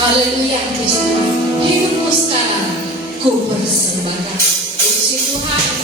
Haleluya puji Tuhan. Hidupmu sekarang ku persembahkan. Puji Tuhan.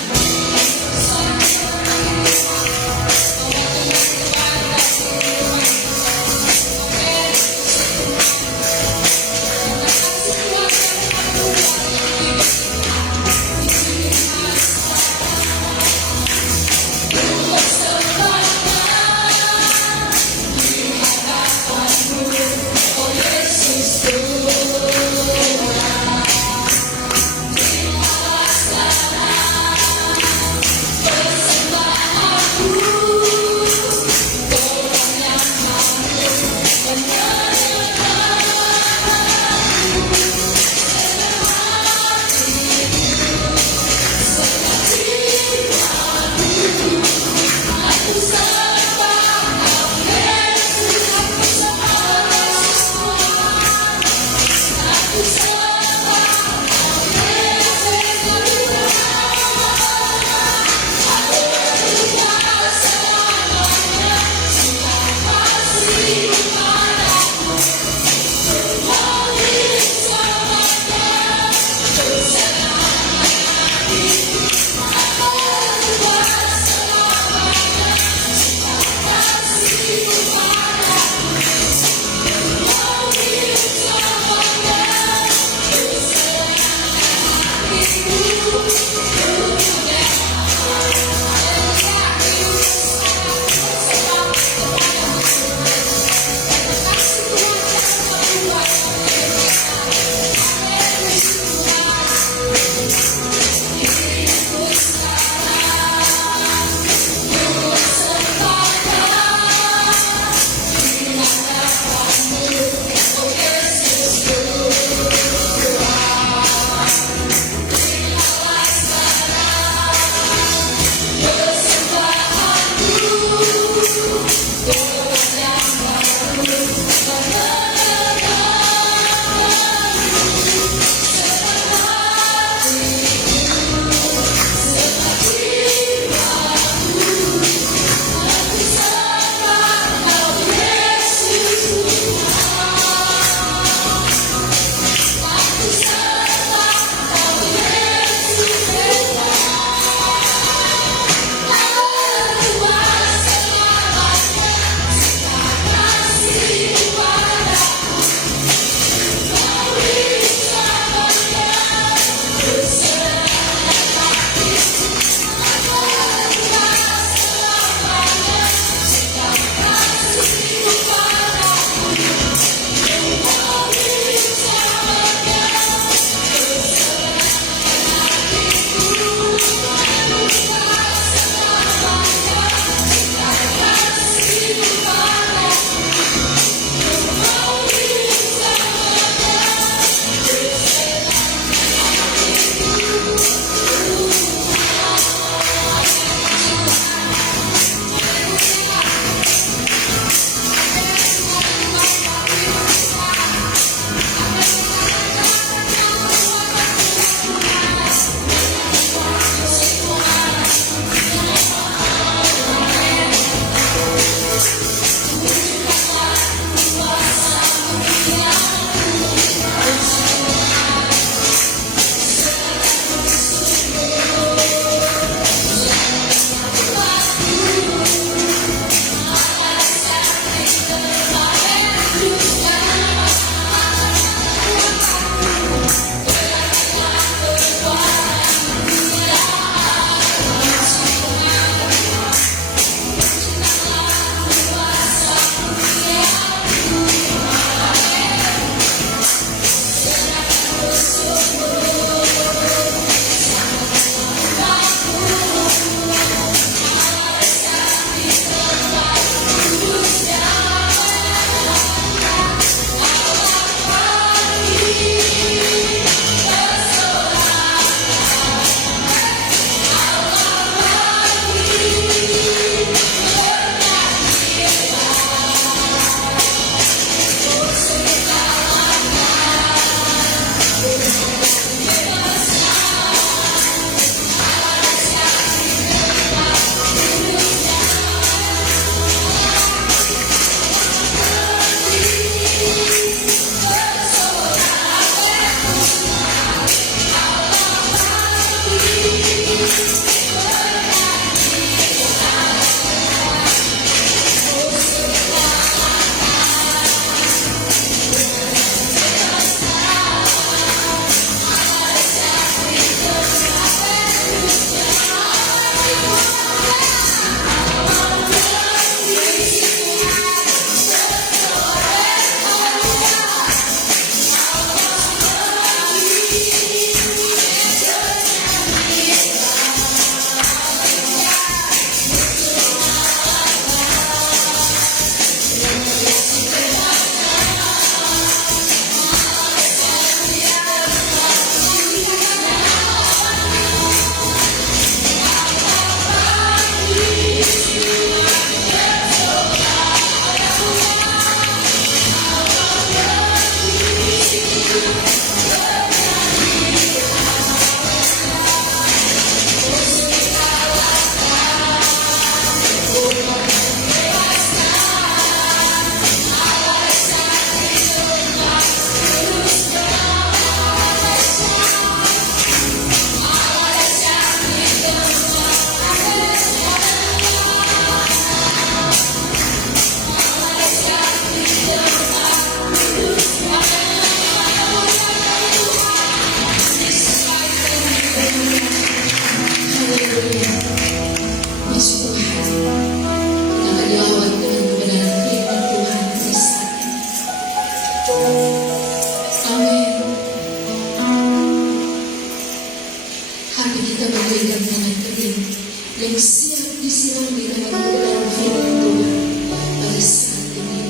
yang siap disirami dengan kebenaran firman Tuhan pada saat ini.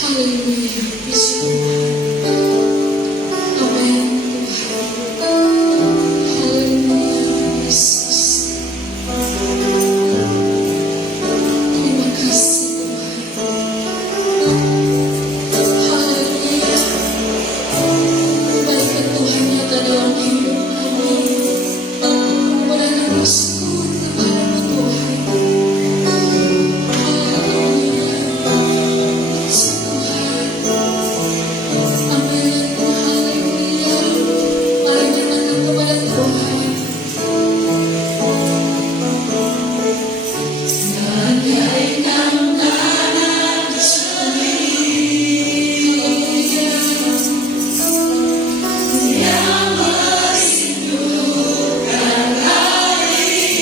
Haleluya, puji Tuhan. Amin, Tuhan. Haleluya, Yesus. Terima kasih, Tuhan. Haleluya. Baikkan Tuhan nyata dalam hidup kami. Kemudian bersyukur kepada Tuhan. Haleluya. Puji Tuhan. Amin. Haleluya. Mari datangkan kepada Tuhan. Bagaikan tanah suci, yang merindukan air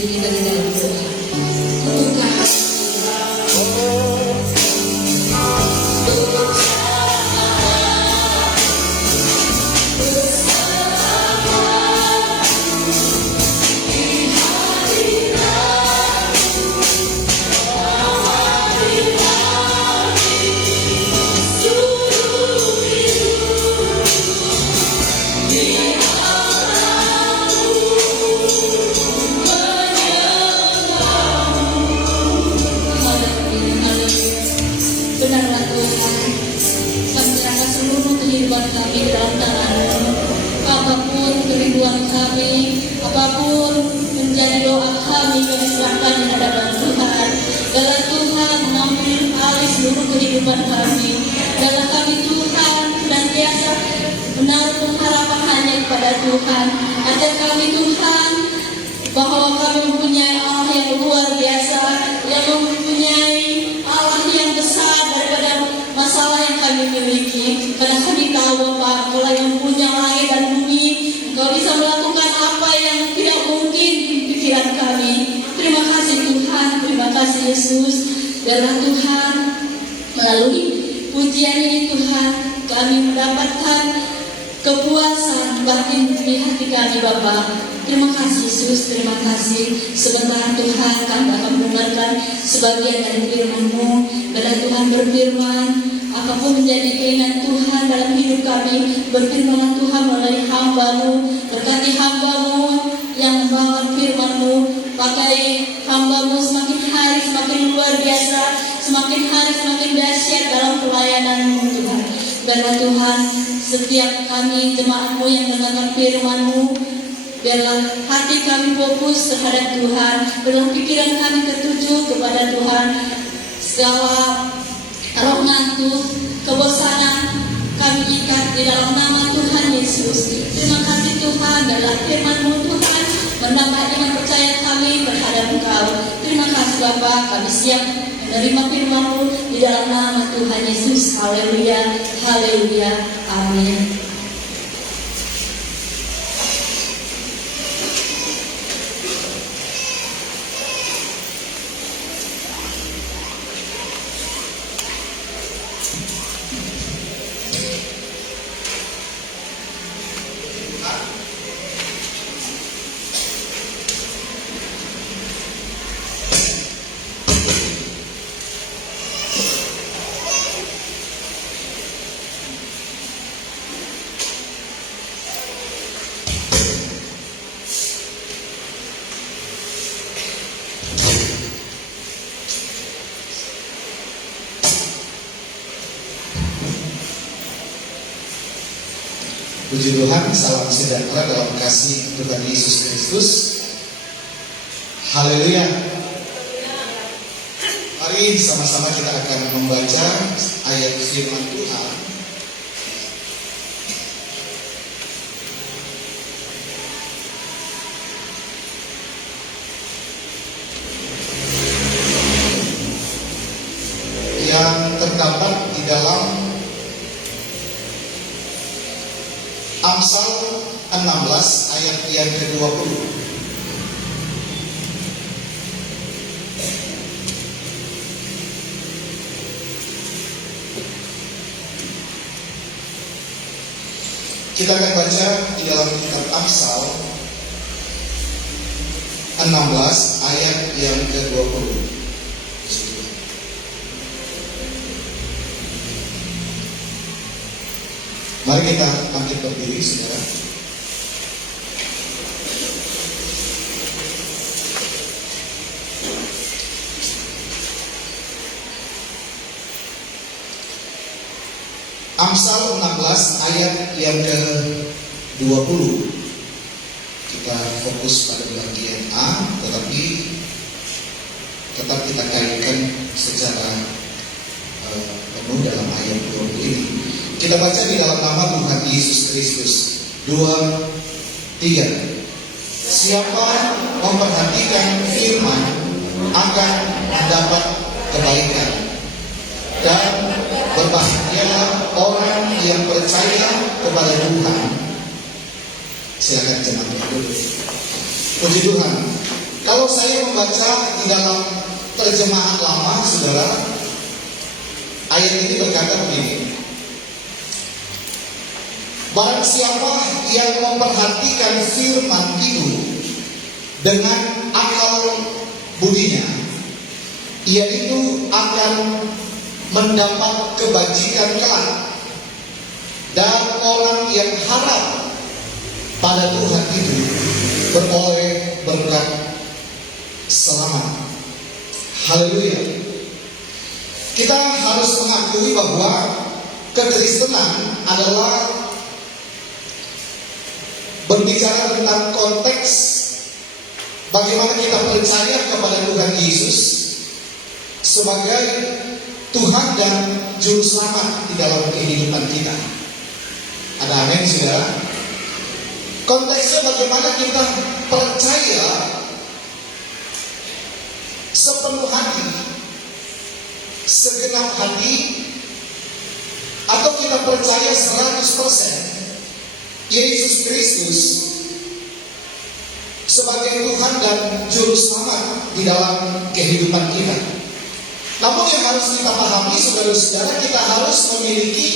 diri kita di dalam doa. Bukan benarlah Tuhan, kami serahkan seluruh kehidupan kami di dalam tangan-Mu. Apapun kerinduan kami, apapun menjadi doa kami serahkan di hadapan Tuhan. Biarlah Tuhan mengambil alih seluruh kehidupan kami. Biarlah kami Tuhan senantiasa menaruh pengharapan hanya kepada Tuhan. Ajar kami Tuhan bahwa kami mempunyai Allah yang luar biasa, yang mempunyai Allah yang besar daripada masalah yang kami miliki. Karena kami tahu Bapak, Engkau yang punya langit dan bumi, Engkau bisa melakukan apa yang tidak mungkin di pikiran kami. Terima kasih Tuhan, terima kasih Yesus. Biarlah Tuhan melalui pujian ini Tuhan, kami mendapatkan kepuasan batin di hati kami Bapak. Terima kasih Yesus, terima kasih. Sebentar Tuhan kami akan mendengarkan sebagian dari firman-Mu. Biarlah Tuhan berfirman, apapun menjadi keinginan Tuhan dalam hidup kami, berfirman Tuhan melalui hamba-Mu. Berkati hamba-Mu yang membawa firman-Mu, pakai hamba-Mu semakin hari semakin luar biasa, semakin hari semakin dahsyat dalam pelayanan-Mu Tuhan. Biarlah Tuhan setiap kami jemaat-Mu yang mendengarkan firman-Mu, biarlah hati kami fokus terhadap Tuhan, biarlah pikiran kami tertuju kepada Tuhan. Segala roh ngantuk, kebosanan kami ikat di dalam nama Tuhan Yesus. Terima kasih Tuhan, dalam firman-Mu Tuhan menambah iman percaya kami terhadap Engkau. Terima kasih Bapa, kami siap menerima firman-Mu di dalam nama Tuhan Yesus. Haleluya, haleluya, amin. Puji Tuhan, salam sejahtera dalam kasih Tuhan Yesus Kristus. Haleluya. Mari sama-sama kita akan membaca ayat firman Tuhan yang terdapat di dalam Amsal 16 ayat yang ke-20. Kita akan baca di dalam kitab Amsal 16 ayat yang ke-20. Mari kita bangkit berdiri, saudara. Amsal 16 ayat yang ke-20. Kita fokus pada bagian A, tetapi tetap kita kaitkan secara penuh dalam ayat 20 ini. Kita baca di dalam nama Tuhan Yesus Kristus. 2, 3. Siapa memperhatikan firman akan mendapat kebaikan, dan berbahagialah orang yang percaya kepada Tuhan. Silakan jemaat dulu. Puji Tuhan. Kalau saya membaca di dalam terjemahan lama, saudara, ayat ini berkata begini: barang siapa yang memperhatikan firman itu dengan akal budinya, ia itu akan mendapat kebajikan kelak, dan orang yang harap pada Tuhan itu beroleh berkat selamat. Haleluya. Kita harus mengakui bahwa kekristenan adalah berbicara tentang konteks bagaimana kita percaya kepada Tuhan Yesus sebagai Tuhan dan Juru Selamat di dalam kehidupan kita. Ada amin, saudara? Konteksnya bagaimana kita percaya sepenuh hati, segenap hati, atau kita percaya 100% Yesus Kristus sebagai Tuhan dan Juru Selamat di dalam kehidupan kita. Namun yang harus kita pahami, saudara-saudara, kita harus memiliki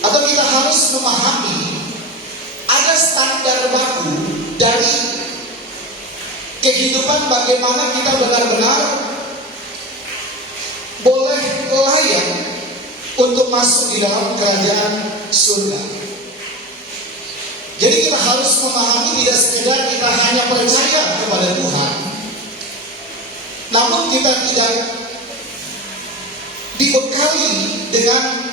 atau kita harus memahami ada standar baku dari kehidupan bagaimana kita benar-benar boleh layak untuk masuk di dalam kerajaan surga. Jadi kita harus memahami tidak sekedar kita hanya percaya kepada Tuhan, namun kita tidak dibekali dengan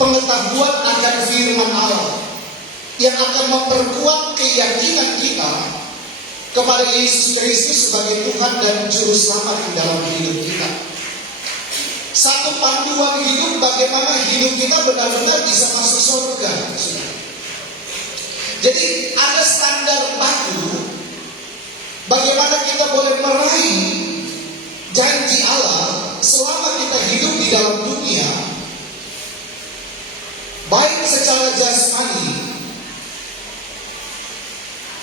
pengetahuan akan firman Allah yang akan memperkuat keyakinan kita kepada Yesus Kristus sebagai Tuhan dan Juru Selamat di dalam hidup kita. Satu panduan hidup bagaimana hidup kita benar-benar bisa masuk surga. Jadi ada standar baku bagaimana kita boleh meraih janji Allah selama kita hidup di dalam dunia, baik secara jasmani,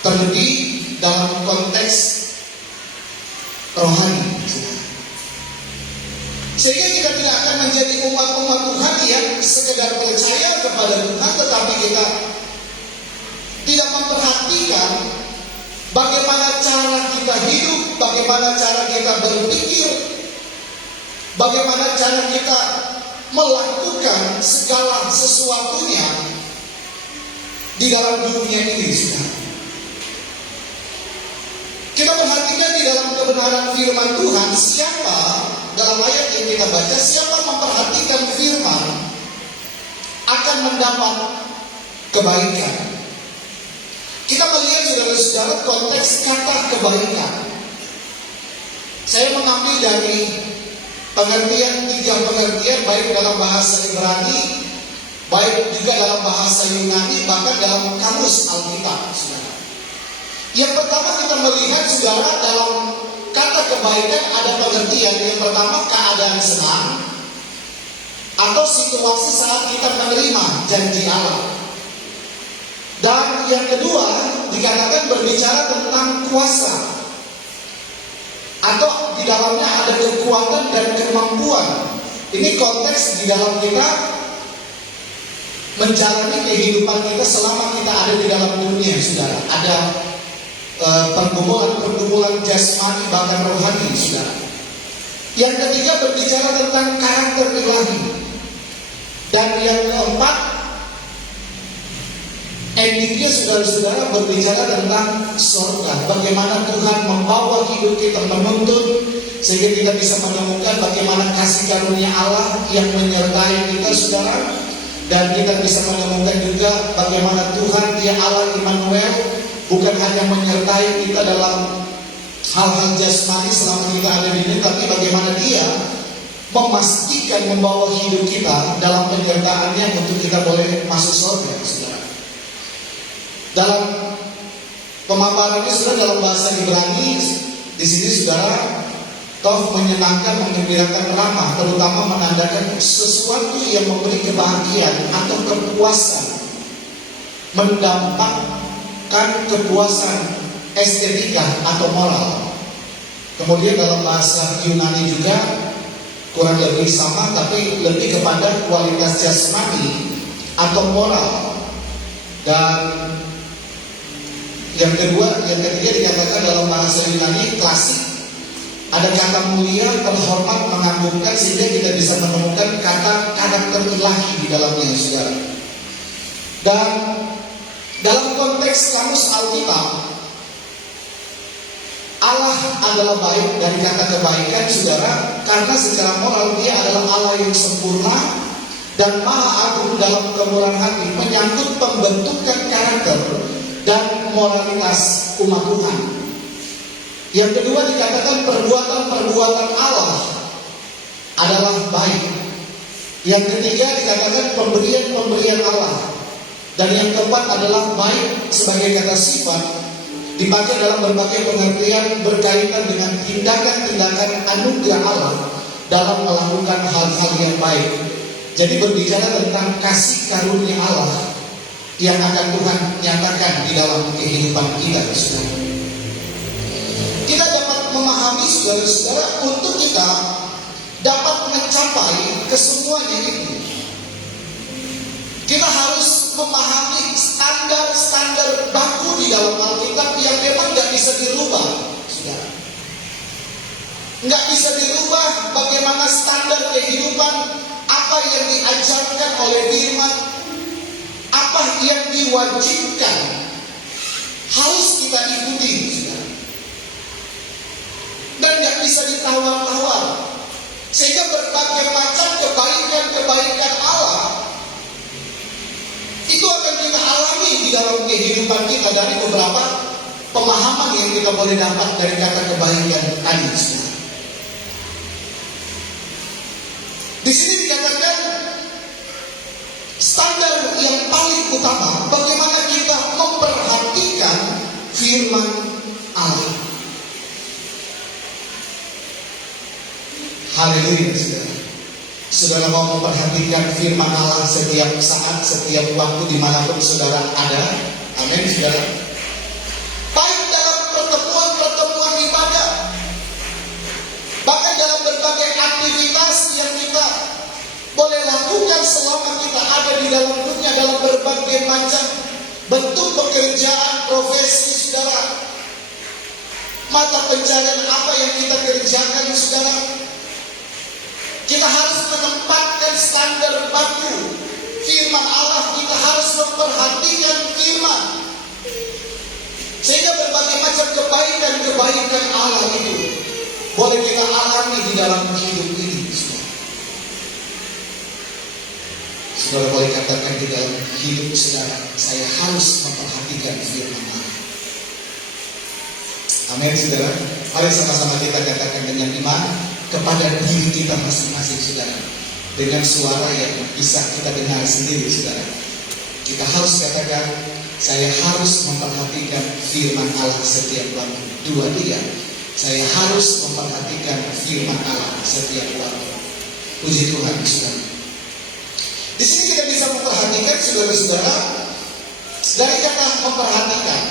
terlebih dalam konteks rohani. Sehingga kita tidak akan menjadi umat-umat Tuhan yang sekedar percaya kepada Tuhan, tetapi kita tidak memperhatikan bagaimana cara kita hidup, bagaimana cara kita berpikir, bagaimana cara kita melakukan segala sesuatunya di dalam dunia ini. Kita perhatikan di dalam kebenaran firman Tuhan, siapa dalam ayat yang kita baca, siapa memperhatikan firman akan mendapat kebaikan. Kita melihat saudara-saudara konteks kata kebaikan. Saya mengambil dari pengertian, 3 pengertian, baik dalam bahasa Ibrani, baik juga dalam bahasa Yunani, bahkan dalam kamus Alkitab, saudara. Yang pertama kita melihat, saudara, dalam kata kebaikan ada pengertian. Yang pertama, keadaan senang atau situasi saat kita menerima janji Allah. Dan yang kedua dikatakan berbicara tentang kuasa, atau di dalamnya ada kekuatan dan kemampuan. Ini konteks di dalam kita menjalani kehidupan kita selama kita ada di dalam dunia, saudara. Ada pergumulan jasmani bahkan rohani, saudara. Yang ketiga berbicara tentang karakter ilahi. Dan yang keempat, endingnya saudara-saudara berbicara tentang surga. Bagaimana Tuhan membawa hidup kita, menuntun sehingga kita bisa menemukan bagaimana kasih karunia Allah yang menyertai kita, saudara. Dan kita bisa menemukan juga bagaimana Tuhan, Dia Allah Immanuel, bukan hanya menyertai kita dalam hal-hal jasmani selama kita ada di dunia, tapi bagaimana Dia memastikan membawa hidup kita dalam penyertaannya untuk kita boleh masuk surga, saudara. Dalam pemaparannya, saudara, dalam bahasa Ibrani di sini, saudara, toh menyenangkan, menggembirakan, ramah, terutama menandakan sesuatu yang memberi kebahagiaan atau kepuasan, mendapatkan kepuasan estetika atau moral. Kemudian dalam bahasa Yunani juga kurang lebih sama, tapi lebih kepada kualitas jasmani atau moral. Dan yang ketiga dikatakan dalam bahasa Yunani klasik, ada kata mulia, terhormat, mengagumkan, sehingga kita bisa menemukan kata karakter ilahi di dalamnya, saudara. Dan dalam konteks kamus Alkitab, Allah adalah baik, dari kata kebaikan, saudara, karena secara moral dia adalah Allah yang sempurna dan maha agung dalam kemurahan hati, menyangkut pembentukan karakter dan moralitas umat Tuhan. Yang kedua dikatakan perbuatan-perbuatan Allah adalah baik. Yang ketiga dikatakan pemberian-pemberian Allah. Dan yang keempat adalah baik sebagai kata sifat, dipakai dalam berbagai pengertian berkaitan dengan tindakan-tindakan anugerah Allah dalam melakukan hal-hal yang baik. Jadi berbicara tentang kasih karunia Allah yang akan Tuhan nyatakan di dalam kehidupan kita, saudara. Kita dapat memahami, saudara-saudara, untuk kita dapat mencapai kesemuanya itu, kita harus memahami standar-standar baku di dalam Alkitab yang memang nggak bisa dirubah, saudara. Nggak bisa dirubah bagaimana standar kehidupan, apa yang diajarkan oleh firman, apa yang diwajibkan harus kita ikuti, saudara. Dan nggak bisa ditawar-tawar, sehingga berbagai macam kebaikan-kebaikan Allah itu akan kita alami di dalam kehidupan kita dari beberapa pemahaman yang kita boleh dapat dari kata kebaikan tadi. Di sini dikatakan standar yang paling utama bagaimana kita memperhatikan firman Allah. Haleluya, saudara. Saudara mau memperhatikan firman Allah setiap saat, setiap waktu, dimanapun saudara ada. Amin, saudara. Baik dalam pertemuan-pertemuan ibadah, bahkan dalam berbagai aktivitas yang kita boleh lakukan selama kita ada di dalam dunia, dalam berbagai macam bentuk pekerjaan, profesi, saudara. Mata pencarian apa yang kita kerjakan, saudara. Kita harus menempatkan standar baku firman Allah. Kita harus memperhatikan firman, sehingga berbagai macam kebaikan Allah itu boleh kita alami di dalam hidup ini. Saudara boleh katakan di dalam hidup saudara, saya harus memperhatikan firman Allah. Amin, saudara. Mari sama-sama kita katakan dengan iman kepada diri kita masing-masing, saudara, dengan suara yang bisa kita dengar sendiri, saudara. Kita harus katakan, saya harus memperhatikan firman Allah setiap waktu. 2, 3. Saya harus memperhatikan firman Allah setiap waktu. Puji Tuhan, saudara. Di sini kita bisa memperhatikan, saudara-saudara, dari kata memperhatikan.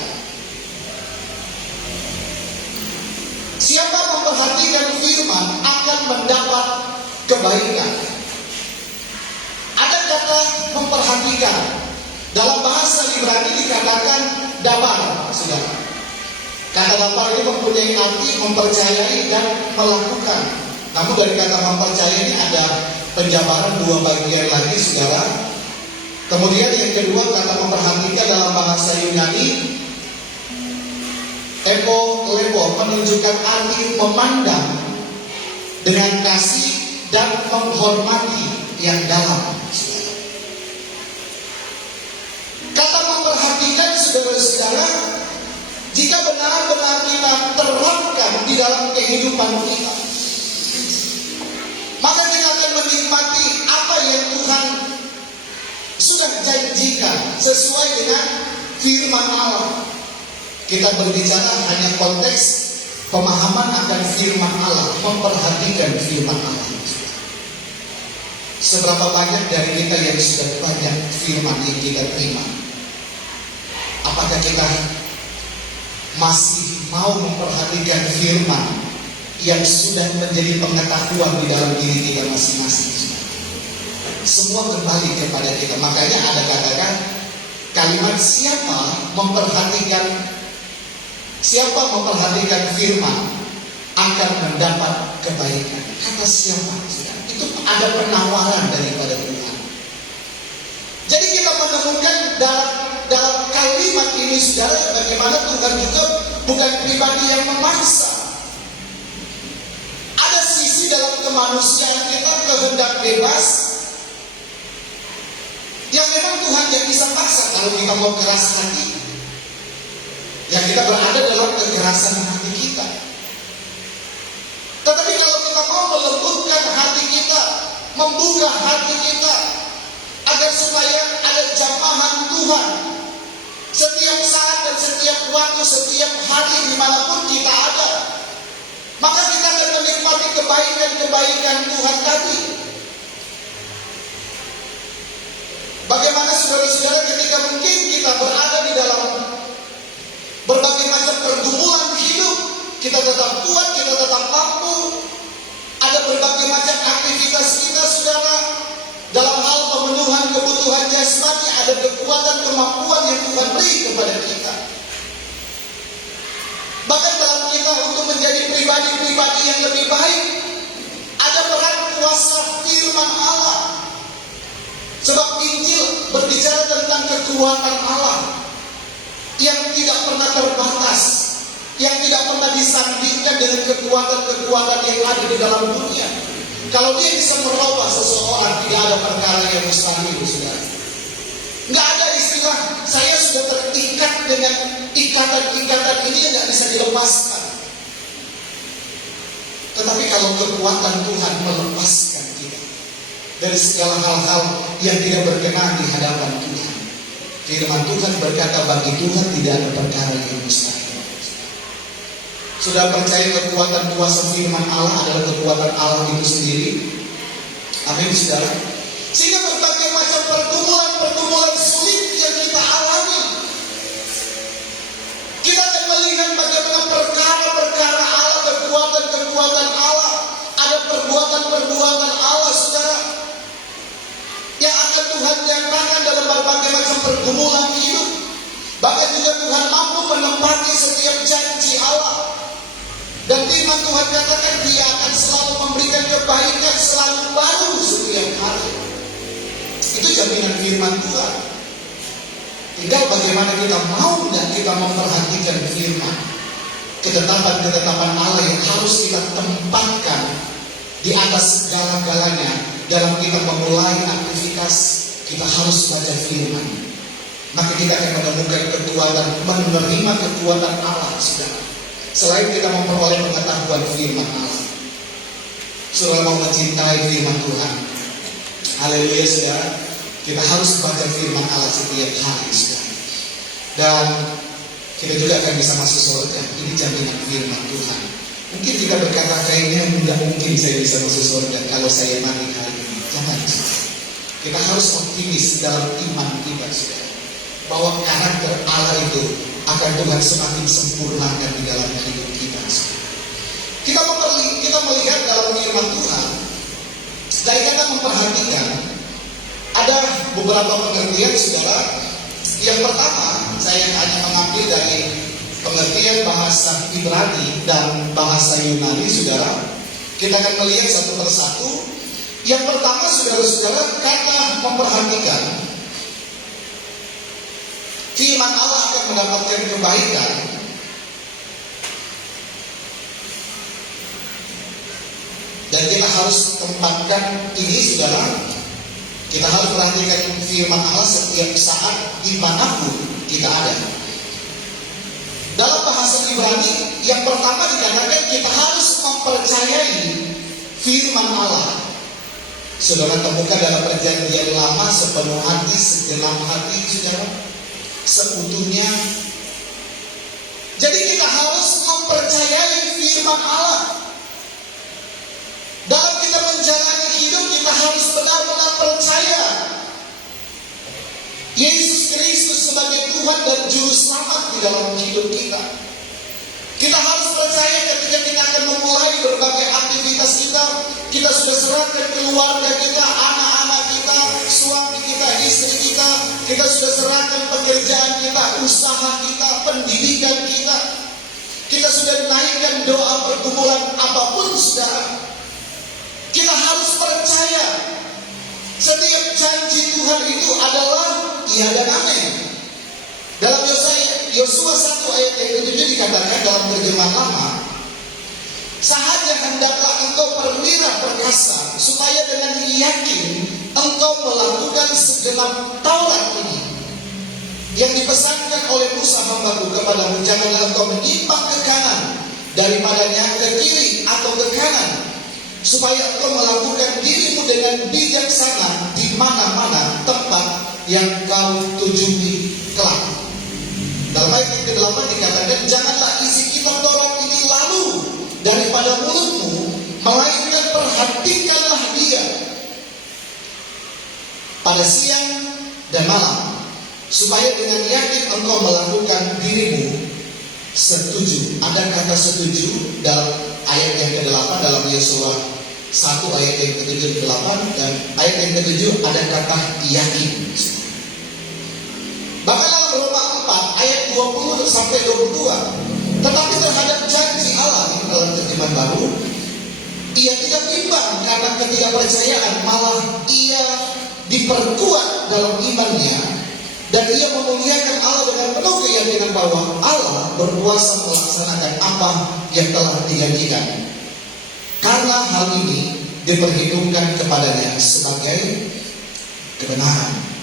Siapa memperhatikan firman akan mendapat kebaikan. Ada kata memperhatikan. Dalam bahasa Ibrani dikatakan dabar, saudara. Kata dabar ini mempunyai arti mempercayai dan melakukan. Namun dari kata mempercayai ini ada penjabaran 2 bagian lagi, saudara. Kemudian yang kedua, kata memperhatikan dalam bahasa Yunani lepo menunjukkan arti memandang dengan kasih dan menghormati yang dalam. Kata memperhatikan, saudara-saudara, jika benar-benar kita terapkan di dalam kehidupan kita, maka kita akan menikmati apa yang Tuhan sudah janjikan sesuai dengan firman Allah. Kita berbicara hanya konteks pemahaman akan firman Allah, memperhatikan firman Allah. Seberapa banyak dari kita yang sudah banyak firman yang kita terima? Apakah kita masih mau memperhatikan firman yang sudah menjadi pengetahuan di dalam diri kita masing-masing. Semua kembali kepada kita. Makanya ada katakan kalimat siapa memperhatikan firman akan mendapat kebaikan. Kata siapa? Itu ada penawaran daripada Tuhan. Jadi kita menemukan dalam kalimat ini, saudara, bagaimana Tuhan juga bukan pribadi yang memaksa. Ada sisi dalam kemanusiaan kita, kehendak bebas, yang memang Tuhan yang bisa paksa. Kalau kita mau keras hati, yang kita berada dalam kekerasan hati kita. Tetapi kalau kita mau melembutkan hati kita, membuka hati kita, agar supaya ada jamahan Tuhan setiap saat dan setiap waktu, setiap hari, dimanapun kita ada, maka kita akan menikmati kebaikan-kebaikan Tuhan tadi. Bagaimana saudara-saudara ketika mungkin kita berada di dalam berbagai macam pergumulan hidup, kita tetap kuat, kita tetap mampu, ada berbagai macam aktivitas kita, saudara, dalam hal pemenuhan kebutuhan jasmani, ada kekuatan, kemampuan yang Tuhan beri kepada kita. Bahkan dalam kita untuk menjadi pribadi-pribadi yang lebih baik, ada peran kuasa firman Allah. Sebab Injil berbicara tentang kekuatan Allah yang tidak pernah terbatas, yang tidak pernah disandingkan dengan kekuatan-kekuatan yang ada di dalam dunia. Kalau dia bisa merubah seseorang, tidak ada perkara yang mustahil, saudara. Nggak ada istilah saya sudah terikat dengan ikatan-ikatan ini yang nggak bisa dilepaskan. Tetapi kalau kekuatan Tuhan melepaskan kita dari segala hal-hal yang tidak berkenan di hadapan Tuhan, firman Tuhan berkata, bagi Tuhan tidak ada perkara yang mustahil. Sudah percaya kekuatan kuasa firman Allah adalah kekuatan Allah itu sendiri? Amin, saudara. Sehingga berbagai macam pergumulan sulit yang kita alami, kita akan melihat bagaimana perkara-perkara Allah, kekuatan-kekuatan Allah, ada perbuatan-perbuatan Allah, saudara, yang akan Tuhan nyatakan dalam berbagai macam pergumulan hidup. Bahkan juga Tuhan mampu menempati setiap janji Allah. Dan firman Tuhan katakan Dia akan selalu memberikan kebaikan, selalu baru setiap hari. Itu jaminan firman Tuhan. Tinggal bagaimana kita mau dan kita memperhatikan firman, ketetapan-ketetapan Allah yang harus kita tempatkan di atas segala-galanya. Dalam kita memulai aktivitas, kita harus baca firman. Maka kita akan menemukan kekuatan, menerima kekuatan Allah, saudara. Selain kita memperoleh pengetahuan firman Allah, saudara mau mencintai firman Tuhan. Haleluya, saudara. Kita harus baca firman Allah setiap hari, saudara. Dan kita juga akan bisa masuk surga. Ini jaminan firman Tuhan. Mungkin kita berkata, kayaknya tidak mungkin saya bisa masuk surga kalau saya mati hari ini. Jangan. Kita harus optimis dalam iman kita, saudara, bahwa karakter Allah itu akan Tuhan semakin sempurnakan di dalam hidup kita. Kita melihat dalam firman Tuhan, dan kita memperhatikan ada beberapa pengertian, saudara. Yang pertama, saya hanya mengambil dari pengertian bahasa Ibrani dan bahasa Yunani, saudara. Kita akan melihat satu persatu. Yang pertama, saudara-saudara, kata memperhatikan. Firman Allah akan mendapatkan kebaikan. Dan kita harus tempatkan ini, saudara. Kita harus perhatikan firman Allah setiap saat dimanapun kita ada. Dalam bahasa Ibrani, yang pertama dikatakan kita harus mempercayai firman Allah. Saudara temukan dalam perjanjian lama sepenuh hati, segenap hati, saudara, seutuhnya. Jadi kita harus mempercayai firman Allah. Dalam kita menjalani hidup, kita harus benar-benar percaya Yesus Kristus sebagai Tuhan dan Juru Selamat di dalam hidup kita. kita sudah serahkan keluarga kita, anak-anak kita, suami kita, istri kita, kita sudah serahkan pekerjaan kita, usaha kita, pendidikan kita. Kita sudah naikkan doa pergumulan apapun, saudara. Kita harus percaya setiap janji Tuhan itu adalah iya dan amin. Dalam Yosua 1 ayat yang ke-7 dikatakan dalam terjemahan lama, sahaja hendaklah engkau perwira perkasa, supaya dengan yakin engkau melakukan segenap Taurat ini yang dipesankan oleh Musa hambaku kepadamu. Janganlah engkau menyimpang ke kanan daripadanya, ke kiri atau ke kanan, supaya engkau melakukan dirimu dengan bijaksana di mana-mana tempat yang kau tujui kelak. Dalam ayat yang ke-8 dikatakan, janganlah isi kitab Taurat ini lalu daripada mulutmu, melainkan perhatikanlah dia pada siang dan malam, supaya dengan yakin engkau melakukan dirimu setuju. Ada kata setuju dalam ayat yang ke-8 dalam Yosua 1 ayat yang ke-7 dan 8, dan ayat yang ke-7 ada kata yakin. Bahkan dalam Roma 4 ayat 20 sampai 22, tetapi terhadap janji Allah dalam terjemahan baru, ia tidak bimbang karena ketidakpercayaan, malah ia diperkuat dalam imannya, dan ia memuliakan Allah dengan penuh keyakinan bahwa Allah berkuasa melaksanakan apa yang telah dijanjikan. Karena hal ini diperhitungkan kepadanya sebagai kebenaran.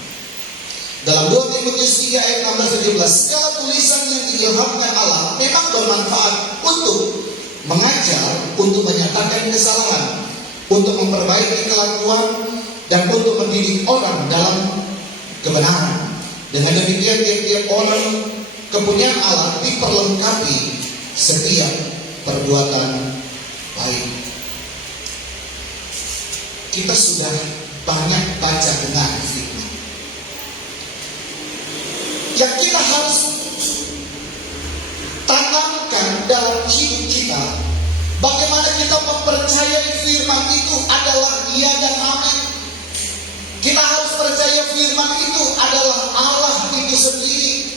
Dalam 2 Timotius 3 ayat 16-17, segala tulisan yang diilhamkan Allah memang bermanfaat untuk mengajar, untuk menyatakan kesalahan, untuk memperbaiki kelakuan, dan untuk mendidik orang dalam kebenaran. Dengan demikian tiap-tiap orang kepunyaan Allah diperlengkapi setiap perbuatan baik. Kita sudah banyak baca dengan firman. Yang kita harus tanamkan dalam hidup kita, bagaimana kita mempercayai firman itu adalah iya dan amin. Kita harus percaya firman itu adalah Allah itu sendiri.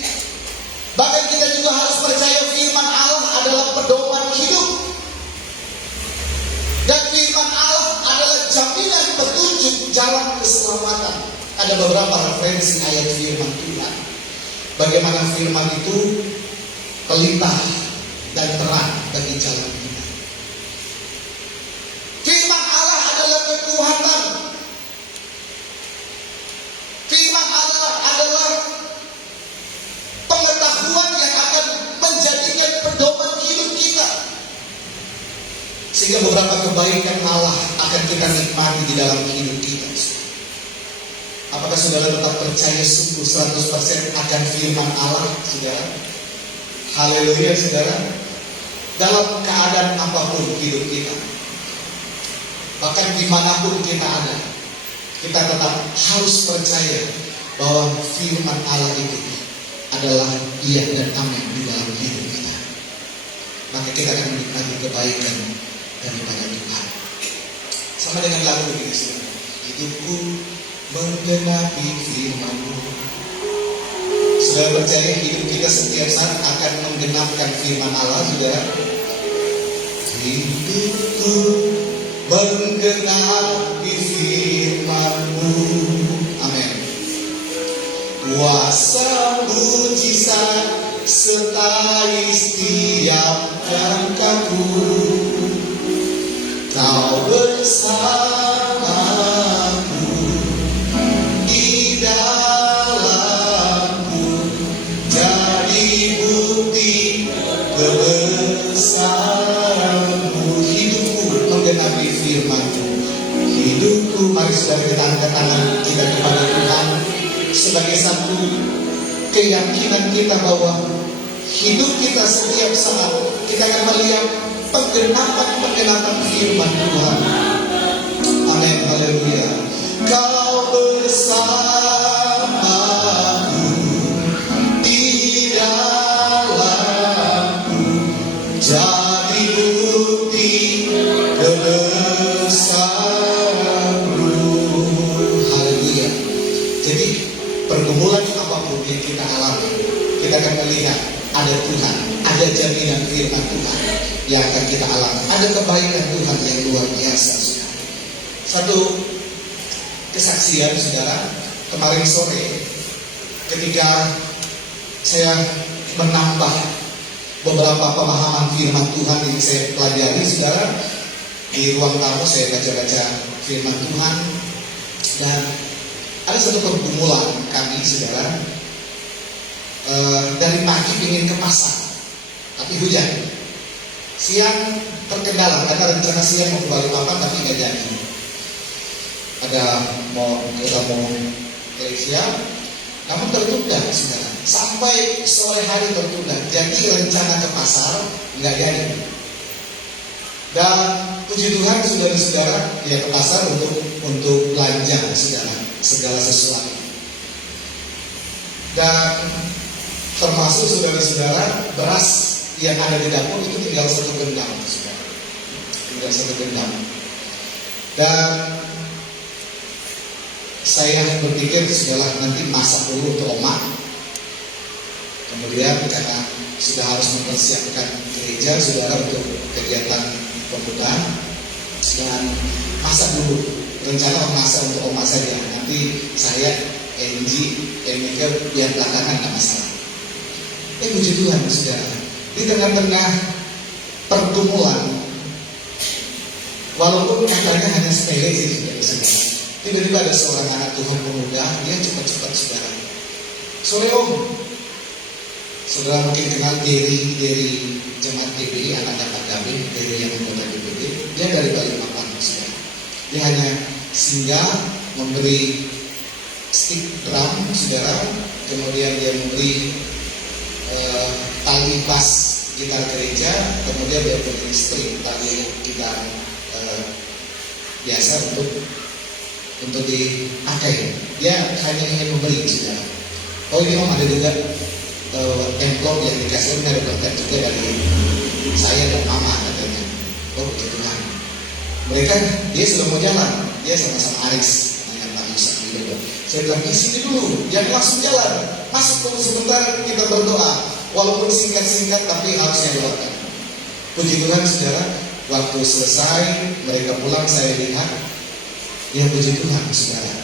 Bahkan kita juga harus percaya firman Allah adalah pedoman hidup. Dan firman Allah adalah jaminan petunjuk jalan keselamatan. Ada beberapa referensi ayat firman Tuhan. Bagaimana firman itu pelita dan terang bagi jalan kita. Firman Allah adalah kekuatan. Firman Allah adalah pengetahuan yang akan menjadikan pedoman hidup kita, sehingga beberapa kebaikan Allah akan kita nikmati di dalam hidup kita. Apakah saudara tetap percaya sungguh 100% akan firman Allah, saudara? Haleluya, saudara. Dalam keadaan apapun hidup kita, bahkan dimanapun kita ada, kita tetap harus percaya bahwa firman Allah itu adalah iya dan amin di dalam hidup kita. Maka kita akan menikmati kebaikan daripada Tuhan. Sama dengan lagu ini, saudara. Hidupku menggenapi firman-Mu. Saudara percaya hidup kita setiap saat akan menggenapkan firman Allah, saudara? Hidupku menggenapi firman-Mu. Amin. Kuasa mujizat sertai setiap langkahku. Kau bersamaku di dalamku, jadi bukti kebesaran-Mu. Hidupku menggenapi firman-Mu. Hidupku, mari saudara kita angkat tangan kita kepada Tuhan sebagai satu keyakinan kita bahwa hidup kita setiap saat kita akan melihat penggenapan firman Tuhan. Amin, haleluya. Kau bersamaku di dalamku, jadi bukti kebesaran. yang kita alami, kita akan melihat ada Tuhan, ada jaminan firman Tuhan yang akan kita alami, ada kebaikan Tuhan yang luar biasa. Satu kesaksian saudara, kemarin sore ketika saya menambah beberapa pemahaman firman Tuhan yang saya pelajari, saudara, di ruang tamu saya baca-baca firman Tuhan, dan ada satu pergumulan kami, saudara. Dari pagi ingin ke pasar, tapi hujan. Siang terkendala karena rencana siang mau ke Balikpapan tapi nggak jadi. Ada mau Malaysia, namun tertunda, saudara. Sampai sore hari tertunda. Jadi rencana ke pasar nggak jadi. Dan puji Tuhan, saudara-saudara, dia ke pasar untuk belanja, saudara, segala sesuatu. Dan termasuk saudara-saudara, beras yang ada di dapur itu tinggal 1 gendang, saudara. Tinggal 1 gendang. Dan saya berpikir sudahlah nanti masak dulu untuk oma. Kemudian karena sudah harus mempersiapkan gereja, saudara, untuk kegiatan pemuda, dan masak dulu. Rencana masak untuk oma saja. Nanti saya, Emika biar belakangan nggak masalah. Puji Tuhan, saudara. Di tengah-tengah pergumulan, walaupun katanya hanya sepele sih, saudara. Tiba-tiba ada seorang anak Tuhan pemuda, dia cepat-cepat, saudara. Sore om, saudara mungkin kenal dari jemaat DPD, anak-anak kami, dari yang anggota DPD. Dia dari Balikpapan, saudara. Dia hanya singgah memberi stick drum, saudara. Kemudian dia memberi tali bass gitar gereja, kemudian dia beri string tali gitar biasa untuk dipakai. Dia hanya ingin memberi, saudara. Oh ini om ada juga amplop yang dikasih dari dokter juga dari saya dan mama, katanya. Oh puji Tuhan. Mereka dia sudah mau jalan, dia sama-sama Aris dengan Pak Yusuf gitu. Saya bilang di sini dulu, jangan langsung jalan, masuk dulu sebentar kita berdoa, walaupun singkat-singkat tapi harusnya doakan. Puji Tuhan, saudara. Waktu selesai mereka pulang, saya lihat, ya puji Tuhan, saudara.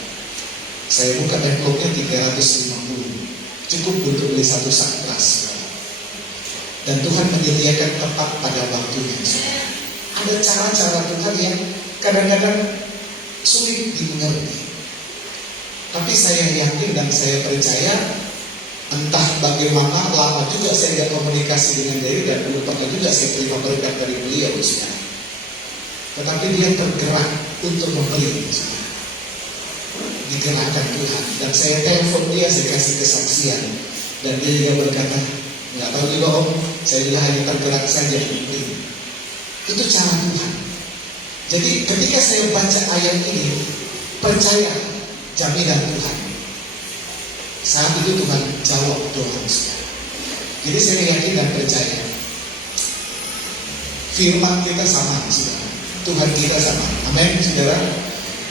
Saya buka amplopnya 350. Cukup untuk beli 1 sak beras. Dan Tuhan menyediakan tepat pada waktunya. Ada cara-cara Tuhan yang kadang-kadang sulit dimengerti. Tapi saya yakin dan saya percaya, entah bagaimana, lama juga saya tidak komunikasi dengan dia, dan belum pernah juga saya terima berkat dari beliau, saudara. Tetapi dia tergerak untuk membeli, saudara. Digerakkan Tuhan, dan saya telepon dia, saya kasih kesaksian, dan dia juga berkata, nggak tahu juga om, saya juga hanya tergerak saja. Itu cara Tuhan. Jadi ketika saya baca ayat ini, percaya jaminan Tuhan. Saat itu Tuhan jawab doa saudara. Jadi saya yakin dan percaya firman kita sama, saudara. Tuhan kita sama. Amin, saudara.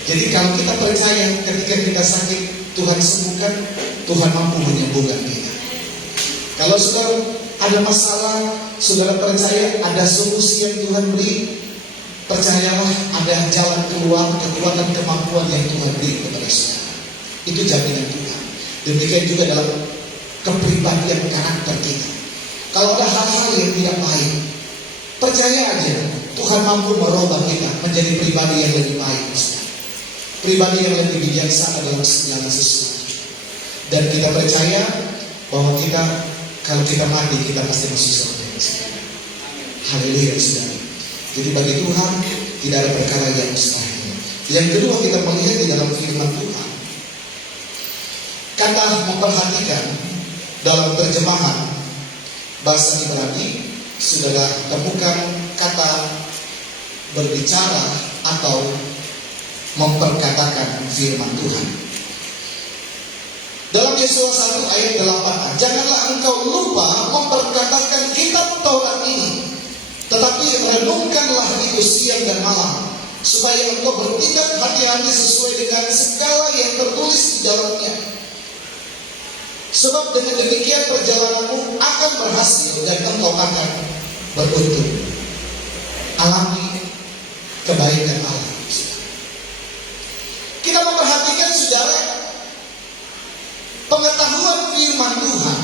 Jadi kalau kita percaya ketika kita sakit, Tuhan sembuhkan, Tuhan mampu menyembuhkan kita. Kalau saudara ada masalah, saudara percaya ada solusi yang Tuhan beri, percayalah ada jalan keluar, kekuatan, kemampuan yang Tuhan beri kepada saudara. Itu jaminan Tuhan. Demikian juga dalam kepribadian karakter kita. Kalau ada hal-hal yang tidak baik, percaya aja Tuhan mampu merubah kita menjadi pribadi yang lebih baik, saudara. Pribadi yang lebih bijaksana dalam segala sesuatu. Dan kita percaya bahwa kita, kalau kita mati, kita pasti masuk surga. Haleluya, saudara. Jadi bagi Tuhan tidak ada perkara yang mustahil. Yang kedua, kita melihat di dalam firman Tuhan, kata memperhatikan dalam terjemahan bahasa Ibrani, saudara temukan kata berbicara atau memperkatakan firman Tuhan. Dalam Yesaya 1 ayat 8, janganlah engkau lupa memperkatakan kitab Taurat ini, tetapi renungkanlah itu siang dan malam, supaya engkau bertindak hati-hati sesuai dengan segala yang tertulis di dalamnya. Sebab dengan demikian perjalananmu akan berhasil dan engkau akan beruntung. Alami kebaikan Allah. Kita memperhatikan saudara, pengetahuan firman Tuhan.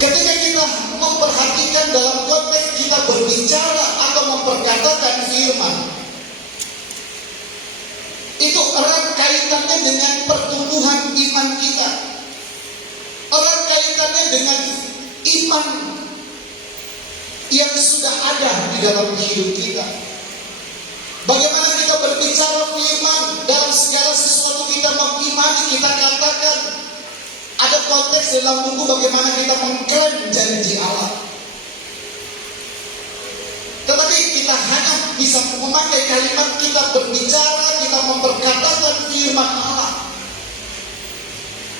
Ketika kita memperhatikan dalam konteks kita berbicara atau memperkatakan firman, itu erat kaitannya dengan pertumbuhan iman kita. Erat kaitannya dengan iman yang sudah ada di dalam hidup kita. Bagaimana kita berbicara firman dalam segala sesuatu kita mengimani, kita katakan. Ada konteks dalam buku bagaimana kita mengklaim janji Allah. Tetapi kita hanya bisa memakai kalimat kita berbicara, kita memperkatakan firman Allah.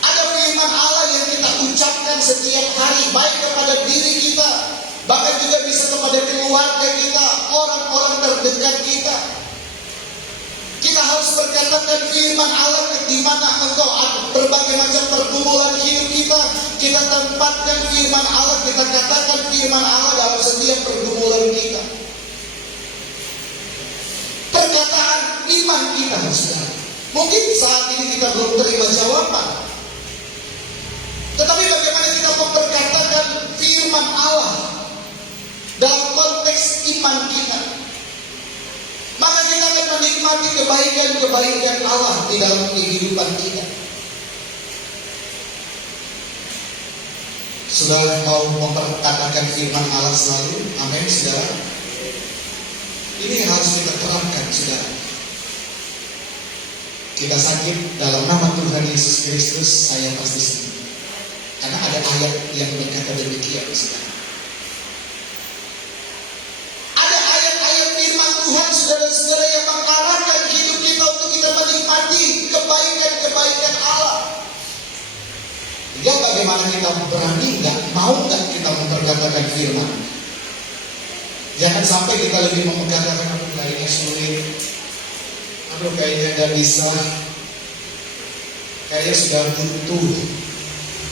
Ada firman Allah yang kita ucapkan setiap hari, baik kepada diri kita, bahkan juga bisa kepada keluarga kita, orang-orang terdekat kita. Kita harus berkatakan firman Allah di mana engkau ada berbagai macam pergumulan hidup kita. Kita tempatkan firman Allah, kita katakan firman Allah dalam setiap pergumulan kita. Perkataan iman kita, saudara. Mungkin saat ini kita belum terima jawaban. Tetapi bagaimana kita memperkatakan firman Allah dalam konteks iman kita, maka kita akan menikmati kebaikan-kebaikan Allah di dalam kehidupan kita. Saudara mau memperkatakan firman Allah selalu? Amin, saudara. Ini yang harus kita terapkan, saudara. Kita sakit dalam nama Tuhan Yesus Kristus, saya pasti sembuh. Karena ada ayat yang berkata demikian, saudara. Tuhan, saudara-saudara, yang mengarahkan hidup kita untuk kita menikmati kebaikan-kebaikan Allah. Ya, bagaimana kita berani mau kita memperkatakan firman? Jangan sampai kita lebih memperkatakan, aduh kayaknya sulit, aduh kayaknya gak bisa, kayaknya sudah butuh,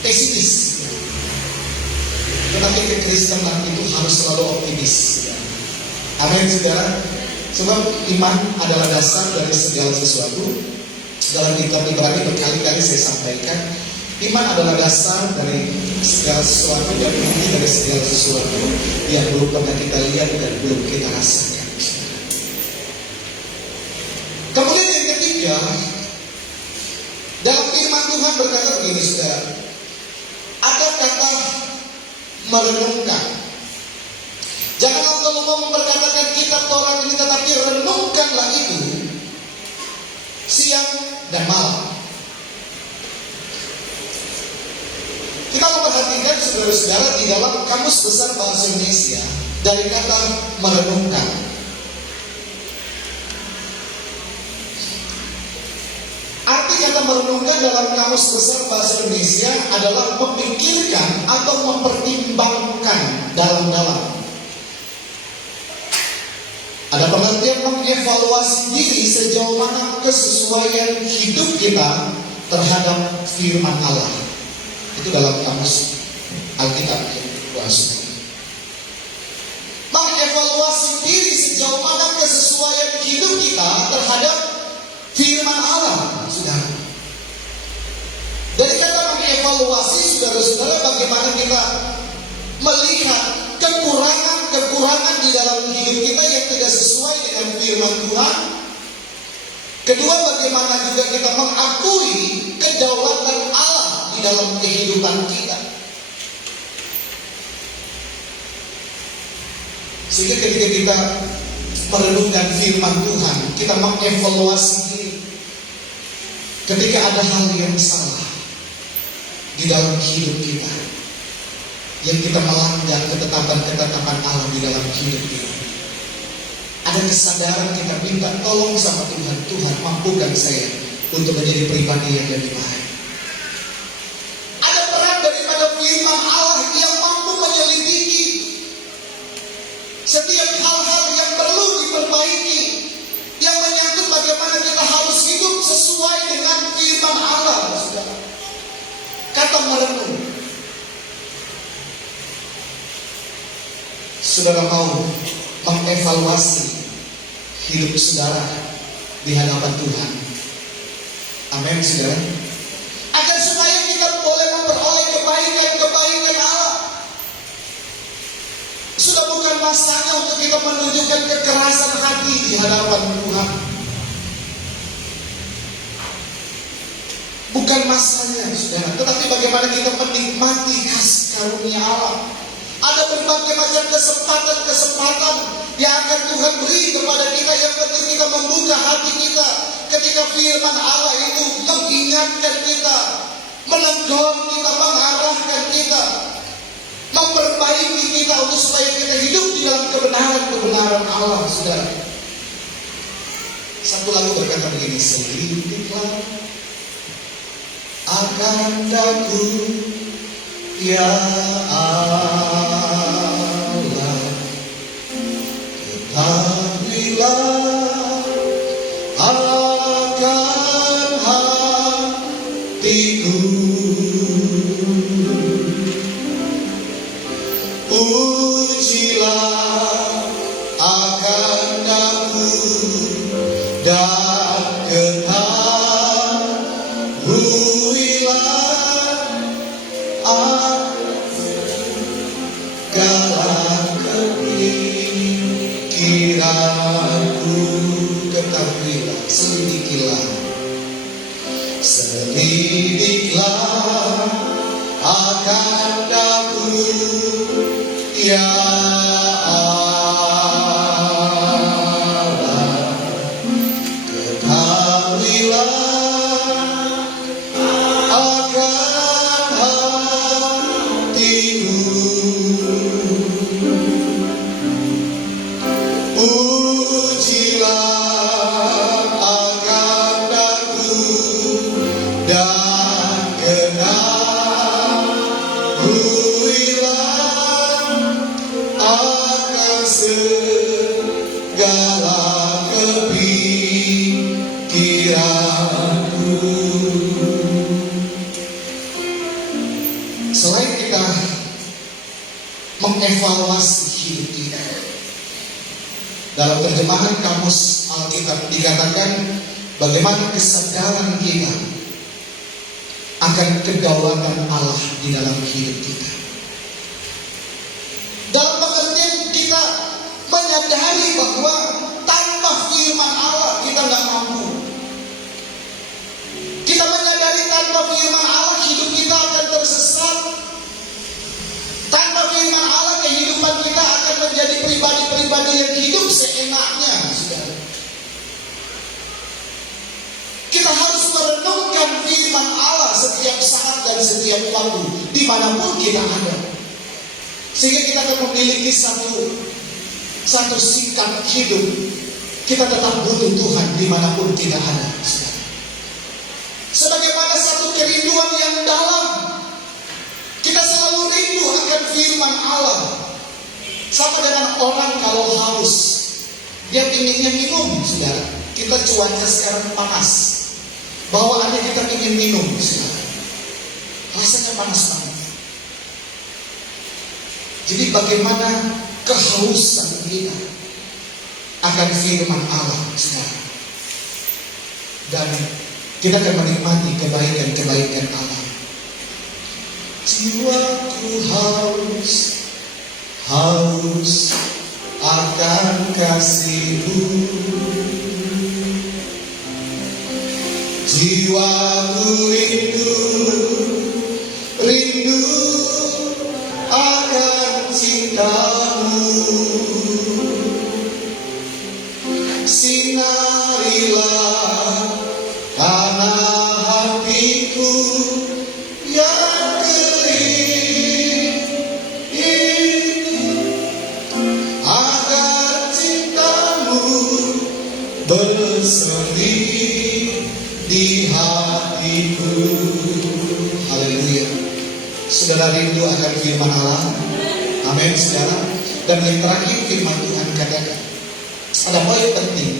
pesimis. Tetapi kekristenan itu harus selalu optimis. Amin, saudara. Sebab iman adalah dasar dari segala sesuatu. Dalam kitab Ibrani berkali-kali saya sampaikan, iman adalah dasar dari segala sesuatu dan inti dari segala sesuatu yang belum pernah kita lihat dan belum kita rasakan. Kemudian yang ketiga, dalam firman Tuhan berkata begini, saudara. Ada kata merenungkan. Jangan engkau lupa memperkatakan kitab Taurat ini, tetapi renungkanlah itu siang dan malam. Kita memperhatikan saudara-saudara di dalam Kamus Besar Bahasa Indonesia dari kata merenungkan. Arti kata merenungkan dalam Kamus Besar Bahasa Indonesia adalah memikirkan atau mempertimbangkan dalam-dalam. Ada pengertian mengevaluasi diri sejauh mana kesesuaian hidup kita terhadap firman Allah. Itu dalam Kamus Alkitab bahasa. Mengevaluasi diri sejauh mana kesesuaian hidup kita terhadap firman Allah, saudara. Dari kata mengevaluasi, saudara-saudara, bagaimana kita melihat kekurangan di dalam hidup kita yang tidak sesuai dengan firman Tuhan. Kedua, bagaimana juga kita mengakui kedaulatan Allah di dalam kehidupan kita. Sehingga ketika kita merenungkan firman Tuhan, kita mengevaluasi diri. Ketika ada hal yang salah di dalam hidup kita, yang kita melanggar ketetapan-ketetapan Allah di dalam hidup kita, ada kesadaran kita minta tolong sama Tuhan. Tuhan, mampukan saya untuk menjadi pribadi yang lebih baik. Ada peran daripada firman Allah yang mampu menyelidiki setiap hal-hal yang perlu diperbaiki, yang menyangkut bagaimana kita harus hidup sesuai dengan firman Allah, saudara. atau merenung. Saudara mau mengevaluasi hidup saudara di hadapan Tuhan. Amin, saudara. Agar supaya kita boleh memperoleh kebaikan Allah. Sudah bukan masanya untuk kita menunjukkan kekerasan hati di hadapan Tuhan. Bukan masanya, saudara. Tetapi bagaimana kita menikmati kasih karunia Allah. Ada berbagai macam kesempatan yang akan Tuhan beri kepada kita. Yang penting kita membuka hati kita ketika firman Allah itu mengingatkan kita, menegur kita, mengarahkan kita, memperbaiki kita untuk supaya kita hidup di dalam kebenaran Allah, saudara. Satu lagu berkata begini, selidiklah akan daku ya Allah, ketahuilah akan hatiku, ujilah akan daku dan ketahuilah segala kepikiranku, ketahuilah, selidiklah akan daku ya Allah, ketahuilah akan hatiku, ujilah akan daku dan ketahuilah akan segala kepikiranku. Selain kita mengevaluasi hidup kita, dalam terjemahan Kamus Alkitab dikatakan bagaimana kesadaran kita akan kedaulatan Allah di dalam hidup kita. Dalam pengertian kita menyadari bahwa tanpa firman Allah kita nggak mampu. Kita menyadari tanpa firman Allah hidup kita akan tersesat. Tanpa firman Allah kehidupan kita akan menjadi pribadi-pribadi yang hidup seenaknya, saudara. Kita harus merenungkan firman Allah setiap saat dan setiap waktu, dimanapun kita ada. Sehingga kita akan memiliki satu sikap hidup. Kita tetap butuh Tuhan dimanapun kita ada, saudara. Sebagaimana satu kerinduan yang dalam, kita selalu rindu akan firman Allah. Sama dengan orang kalau haus, dia inginnya minum, saudara. Kita cuaca sekarang panas, bawaannya kita ingin minum, saudara. Rasanya panas banget. Jadi bagaimana kehausan kita akan firman Allah, saudara. Dan kita akan menikmati kebaikan-kebaikan Allah. Jiwaku haus akan kasih-Mu. Jiwaku rindu akan cinta-Mu. Sinarilah tanah hatiku yang kering ini, agar cinta-Mu berseri di hatiku. Haleluya. Saudara rindu akan firman Allah? Amin, saudara. Dan yang terakhir firman Tuhan katakan, ada poin penting,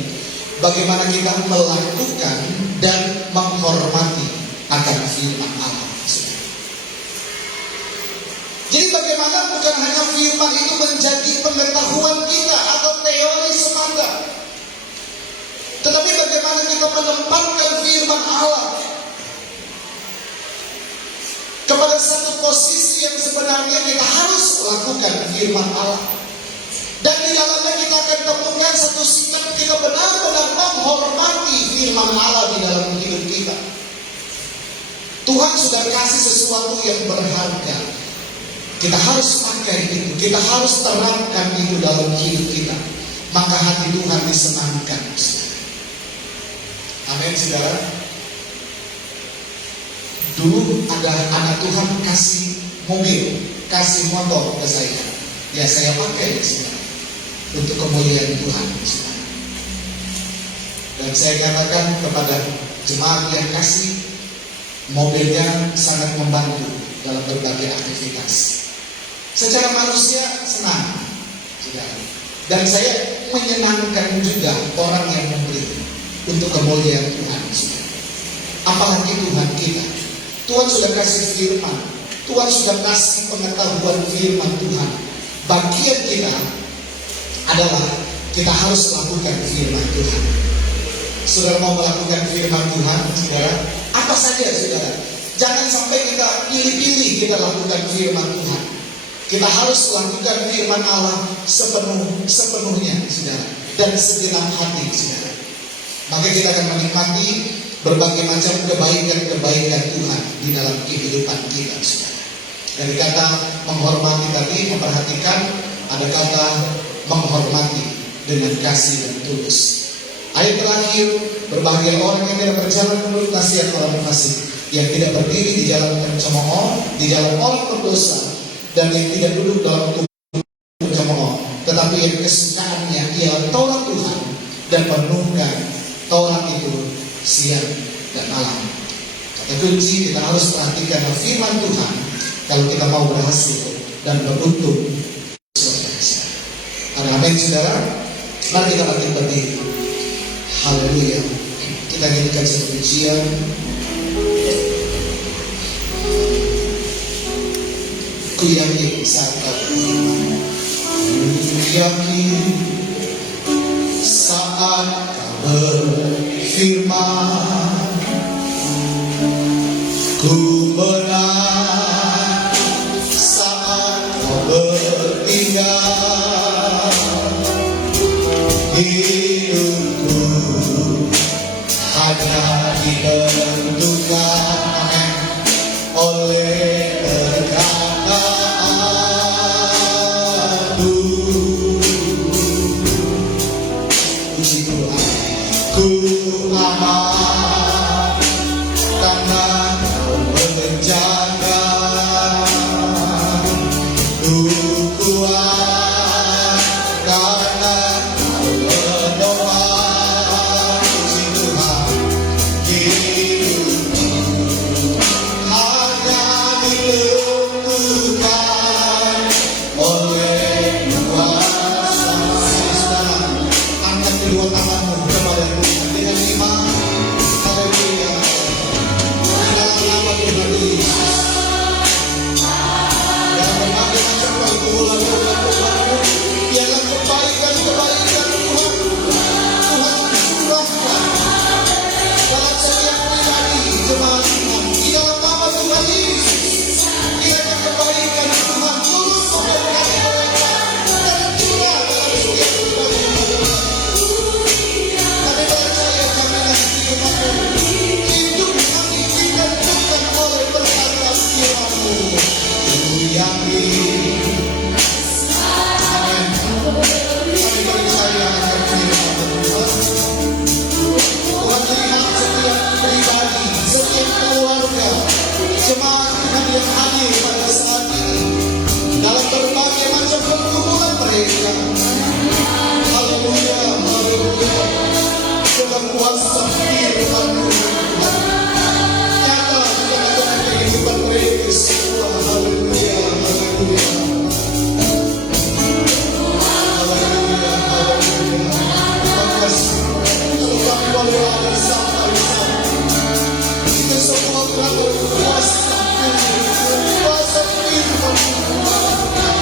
bagaimana kita melakukan dan menghormati akan firman Allah. Tuhan bukan hanya firman itu menjadi pengetahuan kita atau teori semata, tetapi bagaimana kita menempatkan firman Allah kepada satu posisi yang sebenarnya kita harus lakukan firman Allah. Dan di dalamnya kita akan temukan satu sikap kita benar-benar menghormati firman Allah di dalam hidup kita. Tuhan sudah kasih sesuatu yang berharga. Kita harus pakai itu, kita harus terapkan itu dalam hidup kita. Maka hati Tuhan disenangkan. Amin, saudara. Dulu ada anak Tuhan kasih mobil, kasih motor ke saya. Ya saya pakai, saudara, untuk kemuliaan Tuhan, saudara. Dan saya katakan kepada jemaat yang kasih, mobilnya sangat membantu dalam berbagai aktivitas. Secara manusia senang, saudara. Dan saya menyenangkan juga orang yang membeli untuk kemuliaan Tuhan, saudara. Apalagi Tuhan kita. Tuhan sudah kasih firman, Tuhan sudah kasih pengetahuan firman Tuhan. Bagian kita adalah kita harus lakukan firman Tuhan. Saudara mau melakukan firman Tuhan, saudara? Apa saja, saudara? Jangan sampai kita pilih-pilih kita lakukan firman Tuhan. Kita harus lakukan firman Allah sepenuhnya, saudara, dan segenap hati, saudara. Maka kita akan menikmati berbagai macam kebaikan-kebaikan Tuhan di dalam kehidupan kita, saudara. Dari kata menghormati tadi, memperhatikan, ada kata menghormati dengan kasih dan tulus. Ayat terakhir, berbahagia orang yang tidak berjalan menurut nasihat orang fasik, yang tidak berdiri di jalan pencemooh, di jalan orang berdosa, dan yang tidak duduk dalam tubuh pencemooh, tetapi yang kesukaannya ialah Taurat Tuhan, dan merenungkan Taurat itu siang dan malam. Kata kunci kita harus perhatikan firman Tuhan kalau kita mau berhasil dan beruntung. Amin, saudara. Mari kita bangkit berdiri. Haleluya. Kita nyanyikan satu pujian. Ku yakin saat kau yakin saat kau berfirman, ku menang saat kau bertinggal. Hidupku hanya ditentukan oleh perkataanmu. Puji Tuhan. Ku aman karena kau menjaga. Ku kuat karena kau menopang. Puji Tuhan. Hidupku hanya ditentukan oleh kuasa. Saudara, angkat kedua tanganmu kepada Tuhan dengan iman. Haleluya. Dalam nama Tuhan Yesus, dalam berbagai macam pergumulan Tuhan, biarlah kebaikan-kebaikan Tuhan curahkan dalam setiap pribadi jemaat Tuhan. Di dalam nama Tuhan Yesus, biarlah kebaikan Tuhan turun memberkati mereka dan curah dalam setiap pribadi. Kami percaya jaminan firman-Mu, hidup kami ditentukan oleh perkataan firman-Mu. Ku yakin, amin. Kami percaya akan firman Tuhan. Tuhan lihat setiap pribadi, setiap keluarga, jemaat Tuhan yang hadir pada saat ini dalam berbagai macam pergumulan mereka. Haleluya, haleluya. Dengan kuasa firman Tuhan nyata di tengah-tengah kehidupan mereka semua. Haleluya, haleluya. Haleluya, haleluya. Makasih kami boleh ada sama-sama. Kita semua telah berkuasa firman Tuhan.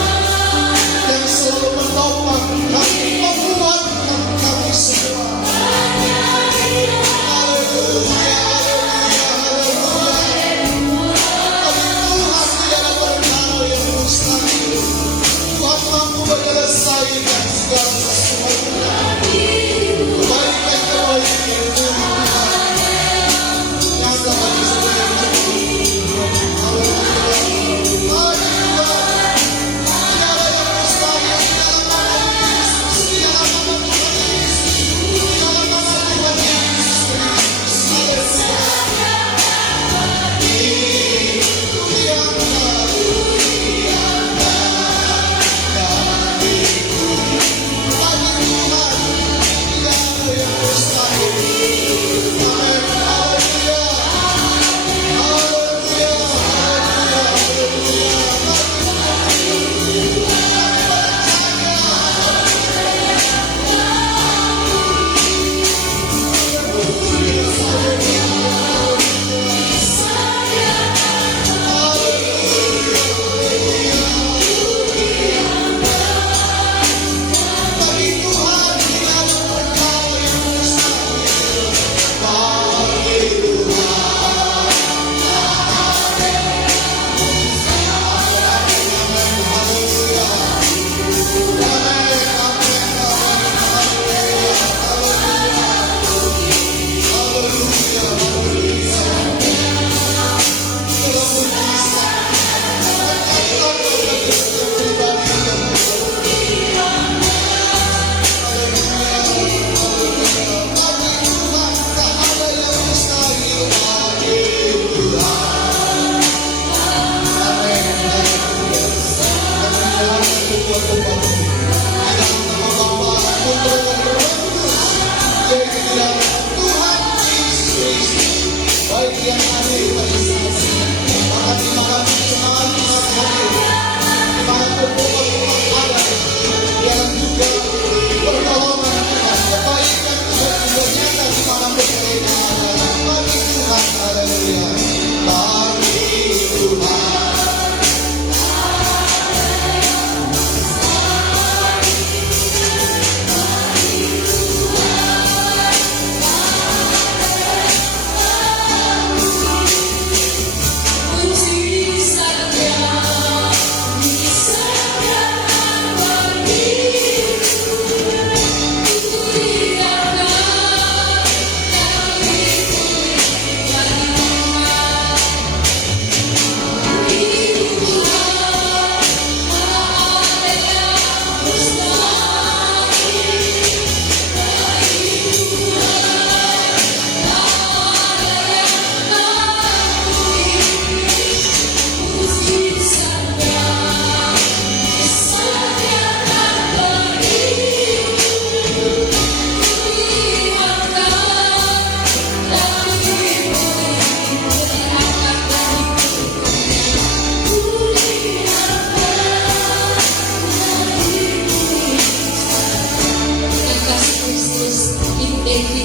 Jadi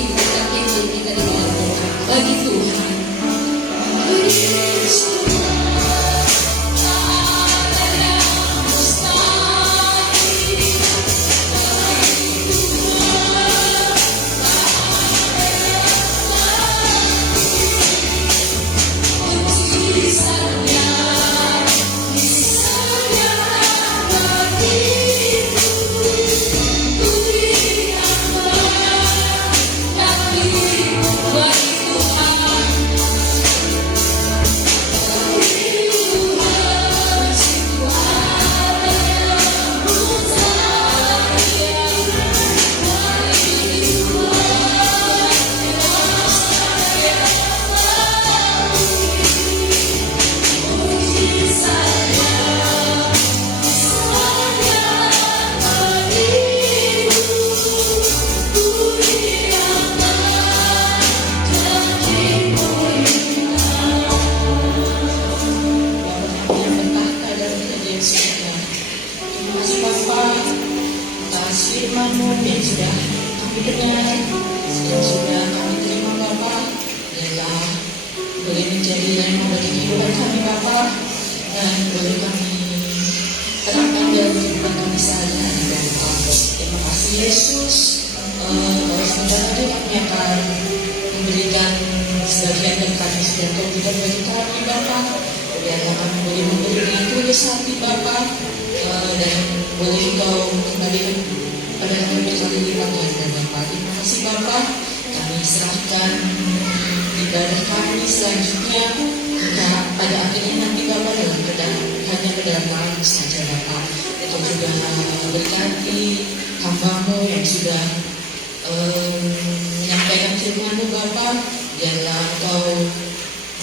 kita dilakukan bagi Tuhan. Firman-Mu yang sudah kami dengar, yang sudah kami terima Bapa, adalah boleh menjadi rema bagi kehidupan kami Bapa, dan boleh kami terapkan dalam kehidupan kami sehari-hari Bapa. Terima kasih Yesus. Oleh sebentar lagi kami akan memberikan sebagian yang kami sudah berikan bagi kami Bapa. Biarlah kami boleh memberi dengan tulus hati Bapa, dan boleh Engkau kembalikan pada kami berkali lipat ganda Bapa. Terima kasih Bapa. Kami serahkan ibadah kami selanjutnya pada akhirnya nanti Bapa dalam hanya kedatangan saja Bapa. Itu juga berkati hamba-Mu yang sudah menyampaikan firman-Mu Bapa. Biarlah Engkau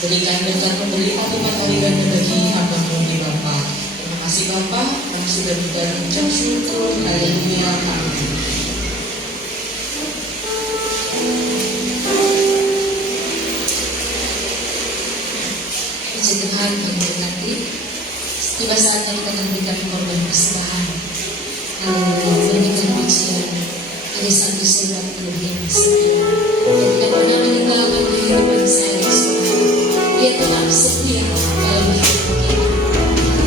berikan berkat berlipat-lipat kali ganda bagi hamba-Mu ini Bapa. Terima kasih Bapa, kami sudah mengucap syukur. Haleluya. Amin. Puji Tuhan yang berkati. Tiba saatnya kita akan berikan korban persembahan. Haleluya. Berikan pujian. Ada satu surat yang setia. Ketika pernah meninggalkan kehidupan saya semua, Dia telah setia dalam hidup kita.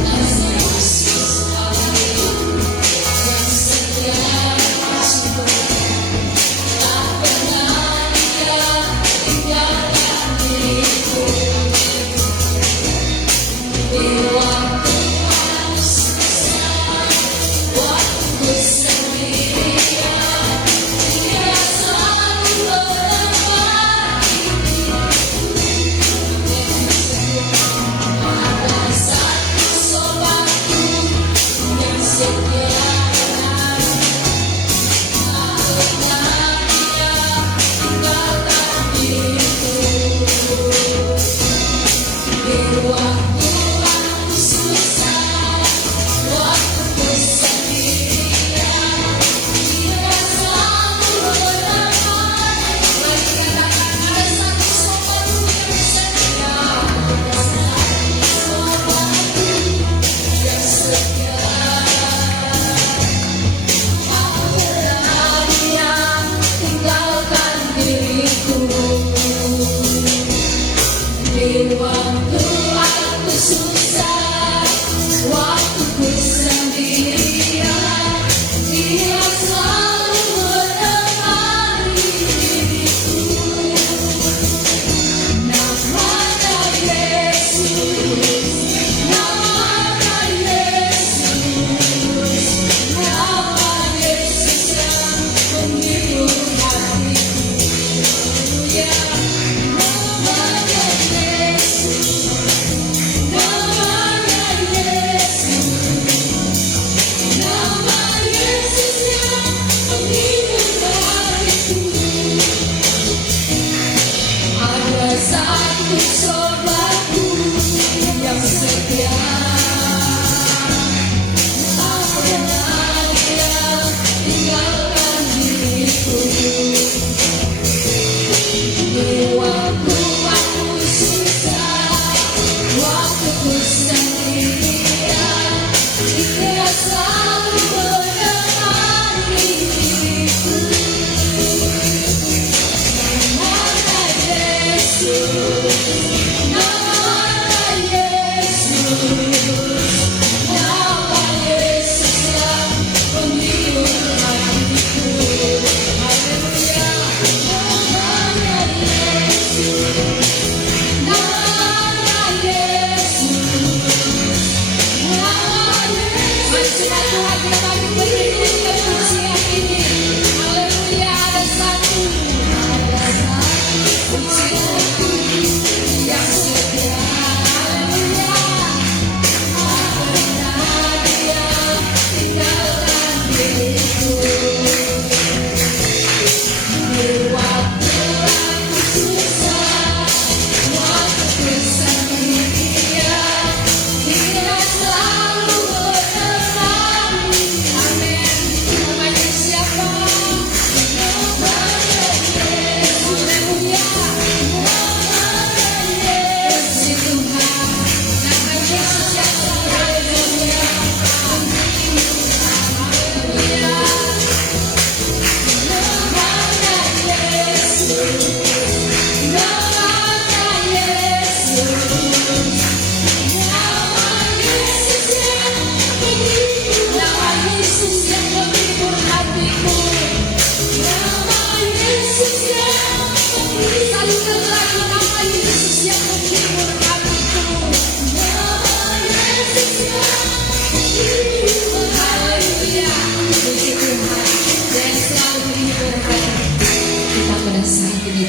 Namanya Yesus. Haleluya. Yang setia sungguh tak pernah Dia tinggalkan diriku. Di waktu aku susah, waktu sendirian, Dia selalu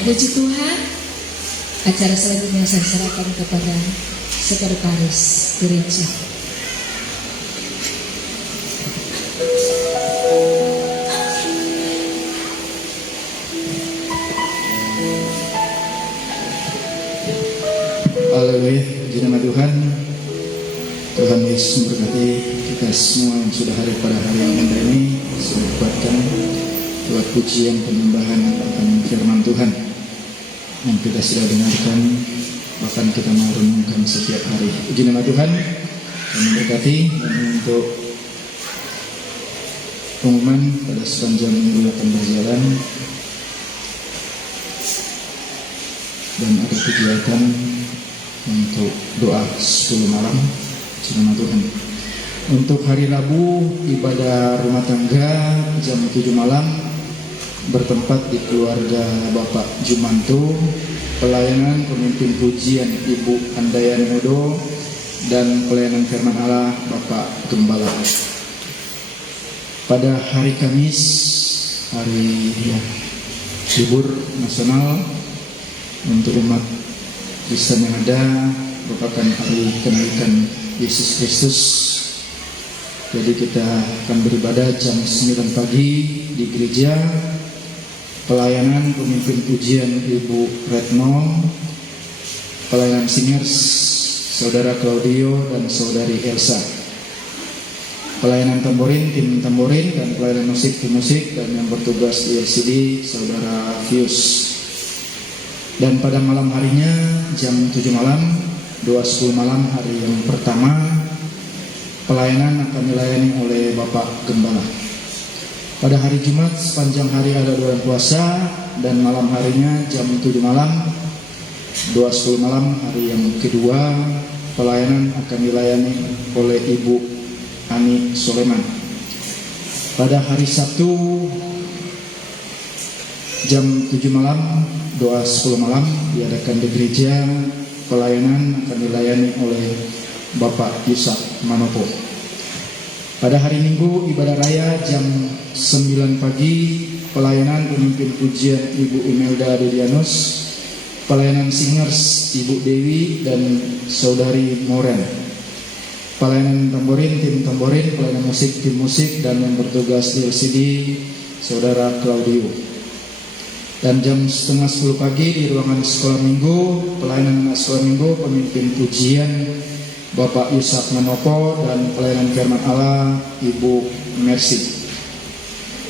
Puji Tuhan, acara selanjutnya saya serahkan kepada sekretaris gereja. Haleluya, puji nama Tuhan. Tuhan Yesus memberkati kita semua yang sudah hadir pada hari yang indah ini. Selamatkan buat pujian penyembahan akan firman Tuhan yang kita sudah dengarkan, bahkan kita mau renungkan setiap hari. Puji nama Tuhan, kami berkati. Dan untuk pengumuman pada sepanjang minggu akan berjalan, dan ada kegiatan untuk doa 10 malam. Puji nama Tuhan. Untuk hari Rabu, ibadah rumah tangga jam 7 malam bertempat di keluarga Bapak Jumanto, pelayanan pemimpin pujian Ibu Handayani Mudo, dan pelayanan firman Allah Bapak Gembala. Pada hari Kamis, hari libur nasional untuk umat Kristen yang ada, merupakan hari kenaikan Yesus Kristus. Jadi kita akan beribadah jam 9 pagi di gereja. Pelayanan pemimpin pujian Ibu Retno, pelayanan singers Saudara Claudio dan Saudari Elsa, pelayanan tamborin tim tamborin, dan pelayanan musik tim musik, dan yang bertugas di LCD Saudara Fius. Dan pada malam harinya jam 7 malam, doa 10 malam hari yang pertama, pelayanan akan dilayani oleh Bapak Gembala. Pada hari Jumat sepanjang hari ada doa puasa, dan malam harinya jam 7 malam, doa 10 malam hari yang kedua, pelayanan akan dilayani oleh Ibu Ani Soleman. Pada hari Sabtu jam 7 malam, doa 10 malam diadakan di gereja, pelayanan akan dilayani oleh Bapak Yusak Manopo. Pada hari Minggu ibadah raya jam 9 pagi, pelayanan pemimpin pujian Ibu Imelda Dedianus, pelayanan singers Ibu Dewi dan Saudari Moren, pelayanan tamborin tim tamborin, pelayanan musik tim musik, dan yang bertugas di LCD Saudara Claudio. Dan jam setengah 10 pagi di ruangan sekolah minggu, pelayanan anak sekolah minggu pemimpin pujian Bapak Yusak Manopo, dan pelayanan firman Allah Ibu Mercy.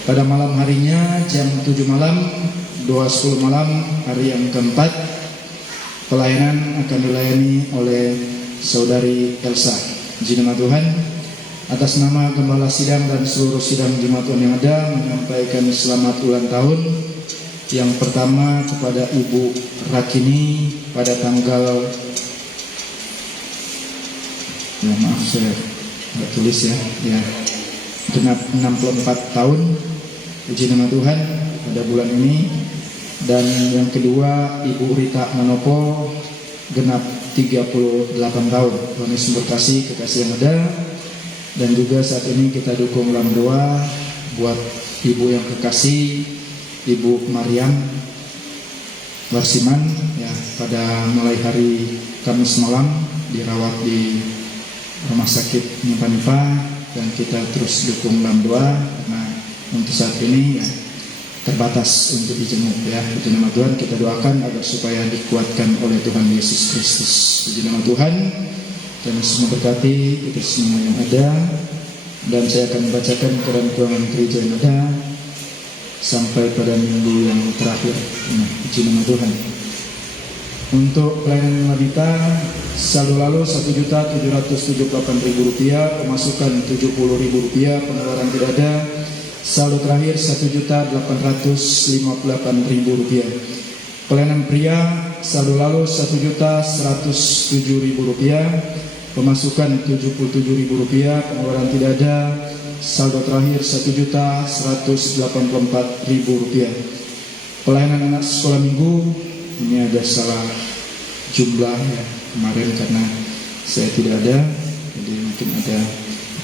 Pada malam harinya jam 7 malam, doa 10 malam hari yang keempat, pelayanan akan dilayani oleh Saudari Elsa. Puji nama Tuhan. Atas nama Gembala Sidang dan seluruh sidang jemaat Tuhan yang ada, menyampaikan selamat ulang tahun yang pertama kepada Ibu Rakini pada tanggal, ya maaf saya nggak tulis ya, genap 64 tahun. Puji nama Tuhan pada bulan ini. Dan yang kedua Ibu Rita Manopo genap 38 tahun. Tuhan Yesus memberkati kekasih yang ada. Dan juga saat ini kita dukung dalam doa buat ibu yang kekasih, Ibu Mariam Warsiman, ya, pada mulai hari Kamis malam dirawat di Rumah Sakit Nipa-Nipa, dan kita terus dukung dalam doa karena untuk saat ini ya terbatas untuk dijenguk ya. Puji nama Tuhan, kita doakan agar supaya dikuatkan oleh Tuhan Yesus Kristus. Puji nama Tuhan, dan semua berkati kita semua yang ada. Dan saya akan membacakan Quran keuangan gereja yang ada sampai pada minggu yang terakhir. Puji nama Tuhan. Untuk pelayanan wanita saldo lalu Rp1.778.000, pemasukan Rp70.000, pengeluaran tidak ada. Saldo terakhir Rp1.858.000. Pelayanan pria saldo lalu Rp1.107.000, pemasukan Rp77.000, pengeluaran tidak ada. Saldo terakhir Rp1.184.000. Pelayanan anak sekolah minggu, ini ada salah jumlah ya kemarin karena saya tidak ada, jadi mungkin ada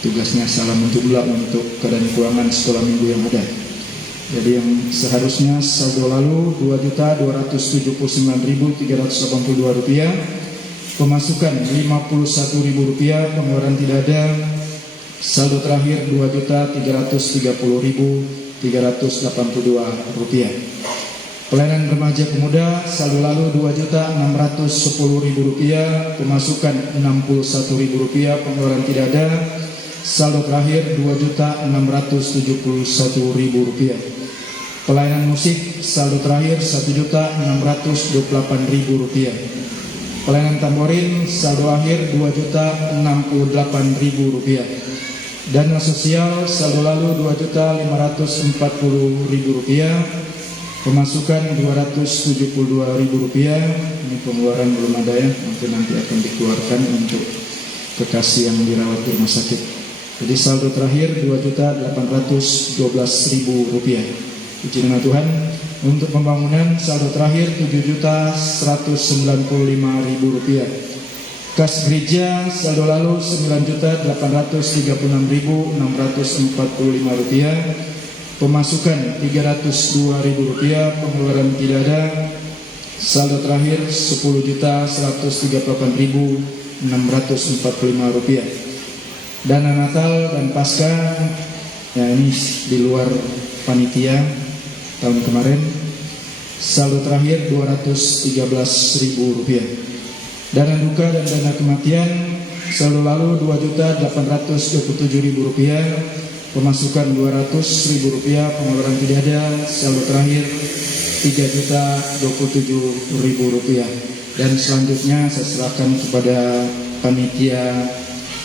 tugasnya salah menjumlah untuk keadaan keuangan sekolah minggu yang ada. Jadi yang seharusnya saldo lalu Rp2.299.382, pemasukan Rp51.000, pengeluaran tidak ada. Saldo terakhir Rp2.330.382. Pelayanan remaja pemuda saldo lalu Rp2.610.000, pemasukan Rp61.000, pengeluaran tidak ada. Saldo terakhir Rp2.671.000. Pelayanan musik saldo terakhir Rp1.628.000. Pelayanan tamborin saldo akhir Rp2.068.000. Dana sosial saldo lalu Rp2.540.000, pemasukan Rp272.000. Ini pengeluaran belum ada ya, nanti akan dikeluarkan untuk kekasih yang dirawat di rumah sakit. Jadi saldo terakhir Rp2.812.000. Puji nama Tuhan. Untuk pembangunan saldo terakhir Rp7.195.000. Kas gereja saldo lalu Rp9.836.645. Pemasukan Rp302.000, pengeluaran tidak ada. Saldo terakhir Rp10.138.645. Dana Natal dan Paskah ya, ini di luar panitia tahun kemarin. Saldo terakhir Rp213.000. Dana duka dan dana kematian saldo lalu Rp2.827.000, pemasukan Rp200.000, pengeluaran tidak ada. Saldo terakhir Rp3.027.000. Dan selanjutnya saya serahkan kepada panitia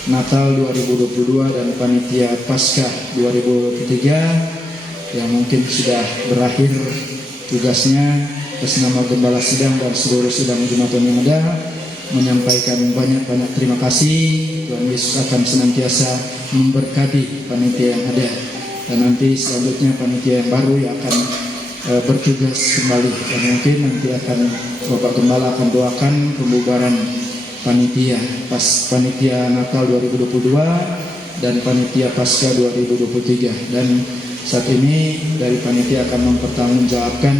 Natal 2022 dan panitia Paskah 2023 yang mungkin sudah berakhir tugasnya, atas nama Gembala Sidang dan seluruh sidang Jemaat yang ada, menyampaikan banyak-banyak terima kasih. Tuhan Yesus akan senantiasa memberkati panitia yang ada, dan nanti selanjutnya panitia yang baru yang akan bertugas kembali, dan mungkin nanti akan Bapak Gembala akan doakan pembubaran panitia panitia Natal 2022 dan panitia Paskah 2023. Dan saat ini dari panitia akan mempertanggungjawabkan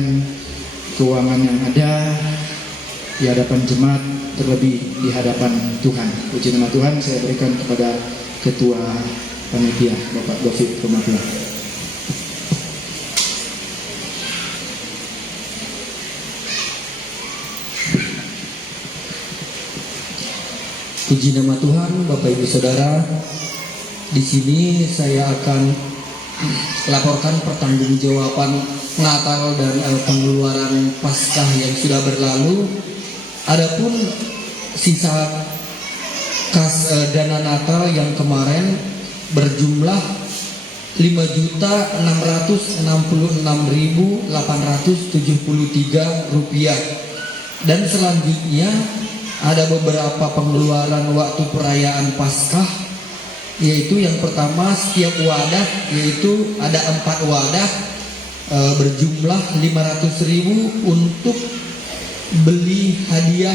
keuangan yang ada di hadapan jemaat, terlebih di hadapan Tuhan. Puji nama Tuhan. Saya berikan kepada Ketua Panitia Bapak Govik Pematula. Puji nama Tuhan, Bapak Ibu Saudara. Di sini saya akan laporkan pertanggungjawaban Natal dan pengeluaran Paskah yang sudah berlalu. Adapun sisa kas dana Natal yang kemarin berjumlah Rp5.666.873. Dan selanjutnya ada beberapa pengeluaran waktu perayaan Paskah, yaitu yang pertama setiap wadah, yaitu ada 4 wadah berjumlah 500.000 untuk beli hadiah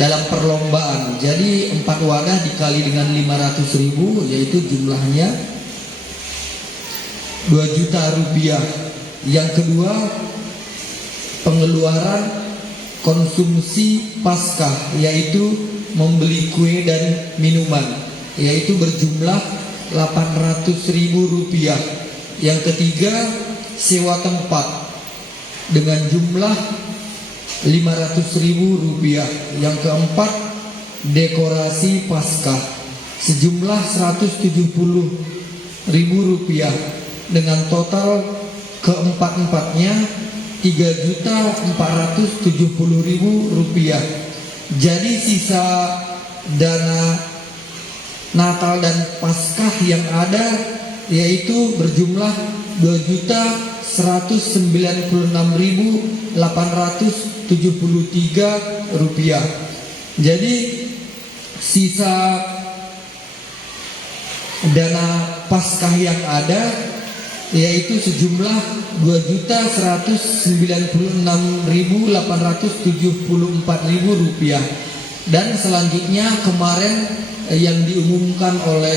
dalam perlombaan. Jadi 4 wadah dikali dengan 500.000, yaitu jumlahnya Rp2.000.000. Yang kedua, pengeluaran konsumsi Paskah, yaitu membeli kue dan minuman, yaitu berjumlah Rp800.000. Yang ketiga, sewa tempat dengan jumlah Rp500.000. Yang keempat, dekorasi Paskah sejumlah Rp170.000 dengan total keempat-empatnya Rp3.470.000. Jadi sisa dana Natal dan Paskah yang ada yaitu berjumlah Rp2.196.873. Jadi sisa dana Paskah yang ada yaitu sejumlah Rp2.196.874.000. Dan selanjutnya kemarin yang diumumkan oleh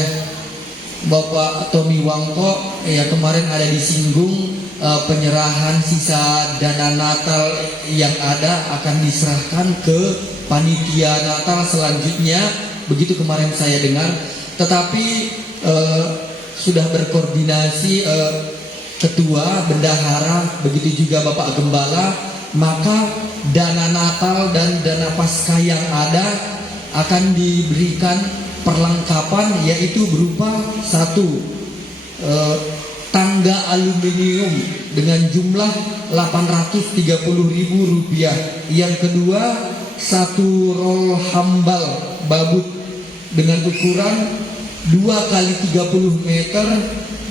Bapak Tommy Wangko, ya kemarin ada disinggung penyerahan sisa dana Natal yang ada akan diserahkan ke panitia Natal selanjutnya, begitu kemarin saya dengar. Tetapi sudah berkoordinasi ketua, bendahara, begitu juga Bapak Gembala, maka dana Natal dan dana Paskah yang ada akan diberikan perlengkapan, yaitu berupa satu, tangga aluminium dengan jumlah Rp830.000. Yang kedua, satu roll hambal babut dengan ukuran 2 kali 30 meter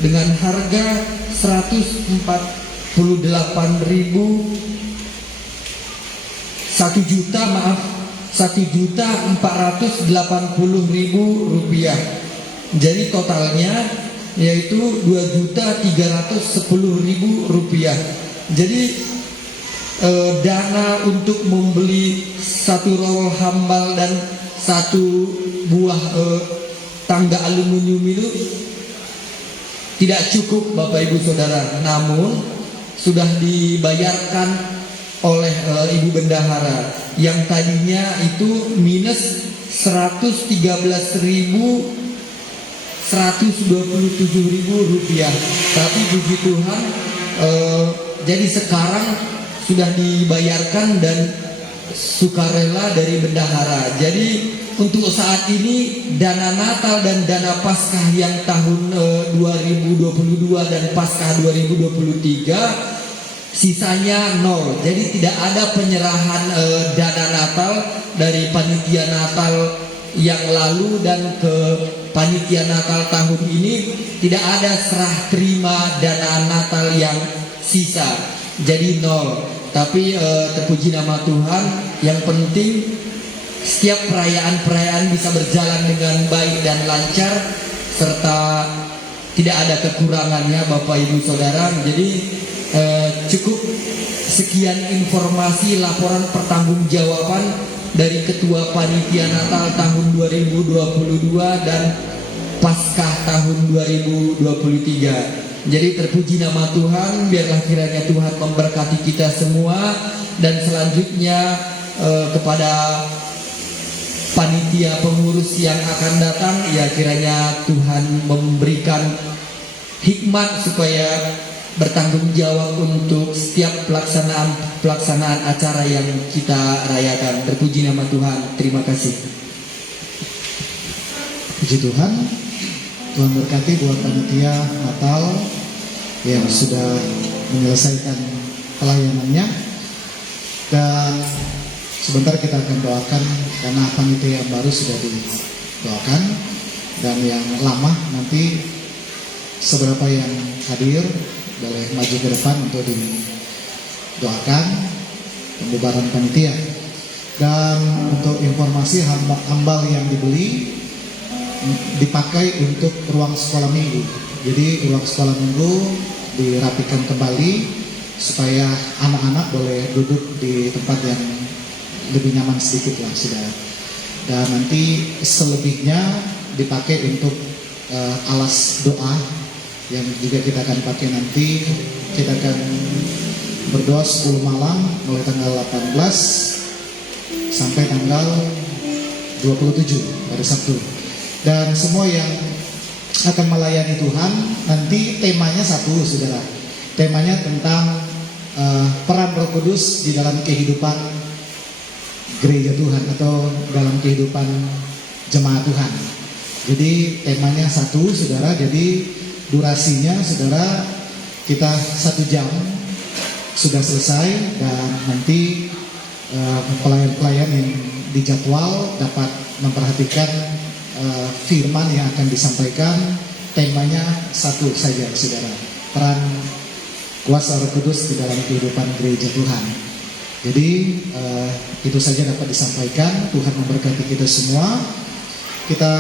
dengan harga Rp1.480.000. Jadi totalnya yaitu Rp2.310.000. Jadi dana untuk membeli satu roll hambal dan satu buah tangga aluminium itu tidak cukup Bapak Ibu Saudara, namun sudah dibayarkan oleh Ibu Bendahara yang tadinya itu minus Rp113.127.000. Tapi puji Tuhan, jadi sekarang sudah dibayarkan dan sukarela dari bendahara. Jadi untuk saat ini dana Natal dan dana Paskah yang tahun 2022 dan Paskah 2023 sisanya 0. Jadi tidak ada penyerahan dana Natal dari panitia Natal yang lalu dan ke panitia Natal tahun ini, tidak ada serah terima dana Natal yang sisa. Jadi 0. Tapi terpuji nama Tuhan, yang penting setiap perayaan-perayaan bisa berjalan dengan baik dan lancar serta tidak ada kekurangannya Bapak Ibu Saudara. Jadi cukup sekian informasi laporan pertanggungjawaban dari Ketua Panitia Natal tahun 2022 dan Paskah tahun 2023. Jadi terpuji nama Tuhan, biarlah kiranya Tuhan memberkati kita semua. Dan selanjutnya kepada panitia pengurus yang akan datang, ya kiranya Tuhan memberikan hikmat supaya bertanggung jawab untuk setiap pelaksanaan acara yang kita rayakan. Terpuji nama Tuhan, terima kasih. Puji Tuhan, Tuhan berkati buat panitia Natal yang sudah menyelesaikan pelayanannya. Dan sebentar kita akan doakan karena panitia yang baru sudah didoakan, dan yang lama nanti seberapa yang hadir boleh maju ke depan untuk didoakan pembubaran panitia. Dan untuk informasi, hambal yang dibeli dipakai untuk ruang sekolah minggu. Jadi ruang sekolah minggu dirapikan kembali supaya anak-anak boleh duduk di tempat yang lebih nyaman sedikit lah sudah. Dan nanti selebihnya dipakai untuk alas doa yang juga kita akan pakai nanti. Kita akan berdoa 10 malam mulai tanggal 18 sampai tanggal 27 pada Sabtu. Dan semua yang akan melayani Tuhan. Nanti temanya satu, saudara. Temanya tentang peran Roh Kudus di dalam kehidupan gereja Tuhan atau dalam kehidupan jemaat Tuhan. Jadi temanya satu, saudara. Jadi durasinya, saudara, kita 1 jam sudah selesai, dan nanti pelayan-pelayan yang dijadwal dapat memperhatikan firman yang akan disampaikan. Temanya satu saja, saudara, peran kuasa Roh Kudus di dalam kehidupan gereja Tuhan. Jadi itu saja dapat disampaikan. Tuhan memberkati kita semua. Kita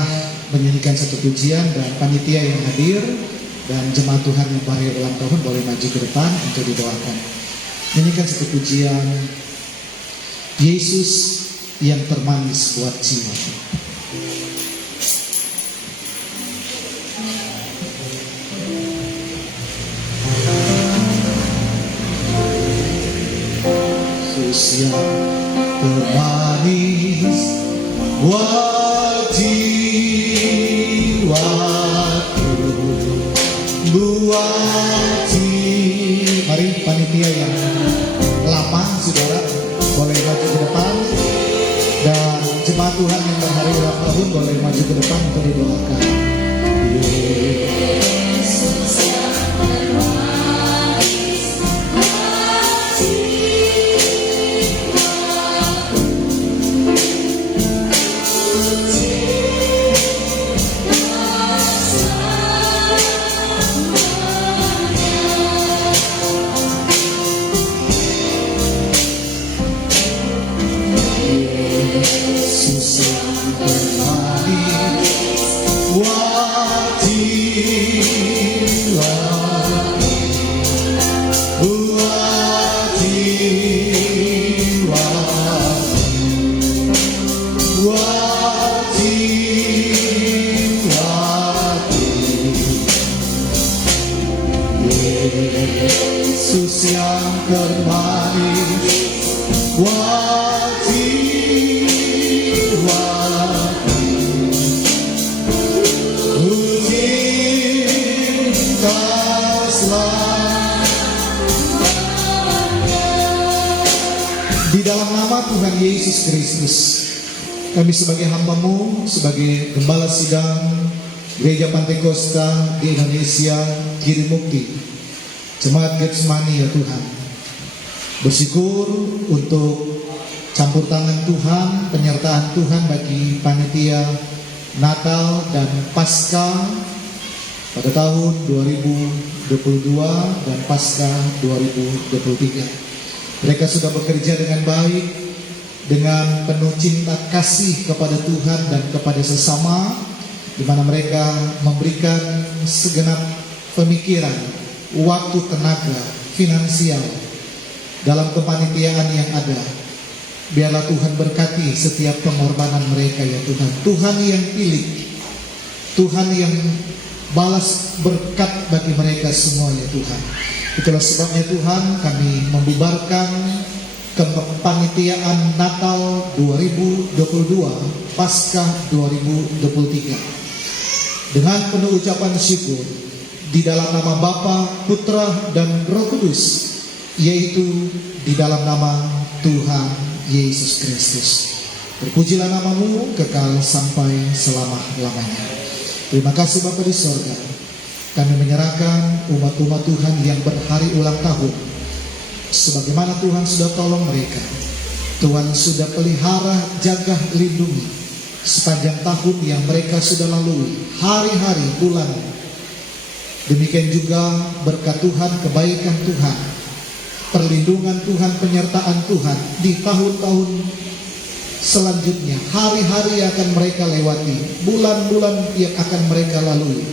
menyanyikan satu pujian, dan panitia yang hadir dan jemaat Tuhan yang berhari ulang tahun boleh maju ke depan untuk didoakan. Nyanyikan satu pujian, Yesus yang termanis buat jiwa. Yesus yang termanis buat jiwaku, buat jiwa. Mari panitia yang lama, saudara, boleh maju ke depan, dan jemaat Tuhan yang berhari ulang tahun boleh maju ke depan untuk didoakan. Yesus yang termanis buat jiwaku, Yesus yang termanis buat jiwaku, buat jiwaku, buat jiwaku. Yesus yang termanis buat jiwaku, ku cinta selamanya. Di dalam nama Tuhan Yesus Kristus, kami sebagai hamba-Mu, sebagai gembala sidang Gereja Pantai Kosta di Indonesia, Kirim Mukti, Jemaat Getsemani, ya Tuhan, bersyukur untuk campur tangan Tuhan, penyertaan Tuhan bagi panitia Natal dan Paskah pada tahun 2022 dan Paskah 2023. Mereka sudah bekerja dengan baik, dengan penuh cinta kasih kepada Tuhan dan kepada sesama, di mana mereka memberikan segenap pemikiran, waktu, tenaga, finansial dalam kepanitiaan yang ada. Biarlah Tuhan berkati setiap pengorbanan mereka, ya Tuhan. Tuhan yang pilih, Tuhan yang balas berkat bagi mereka semua, ya Tuhan. Itulah sebabnya Tuhan, kami membubarkan kepanitiaan Natal 2022 Paskah 2023 dengan penuh ucapan syukur di dalam nama Bapa, Putra, dan Roh Kudus, yaitu di dalam nama Tuhan Yesus Kristus. Terpujilah nama-Mu kekal sampai selama-lamanya. Terima kasih Bapa di sorga. Kami menyerahkan umat-umat Tuhan yang berhari ulang tahun. Sebagaimana Tuhan sudah tolong mereka, Tuhan sudah pelihara, jaga, lindungi sepanjang tahun yang mereka sudah lalui, hari-hari, bulan. Demikian juga berkat Tuhan, kebaikan Tuhan, perlindungan Tuhan, penyertaan Tuhan di tahun-tahun selanjutnya, hari-hari yang akan mereka lewati, bulan-bulan yang akan mereka lalui.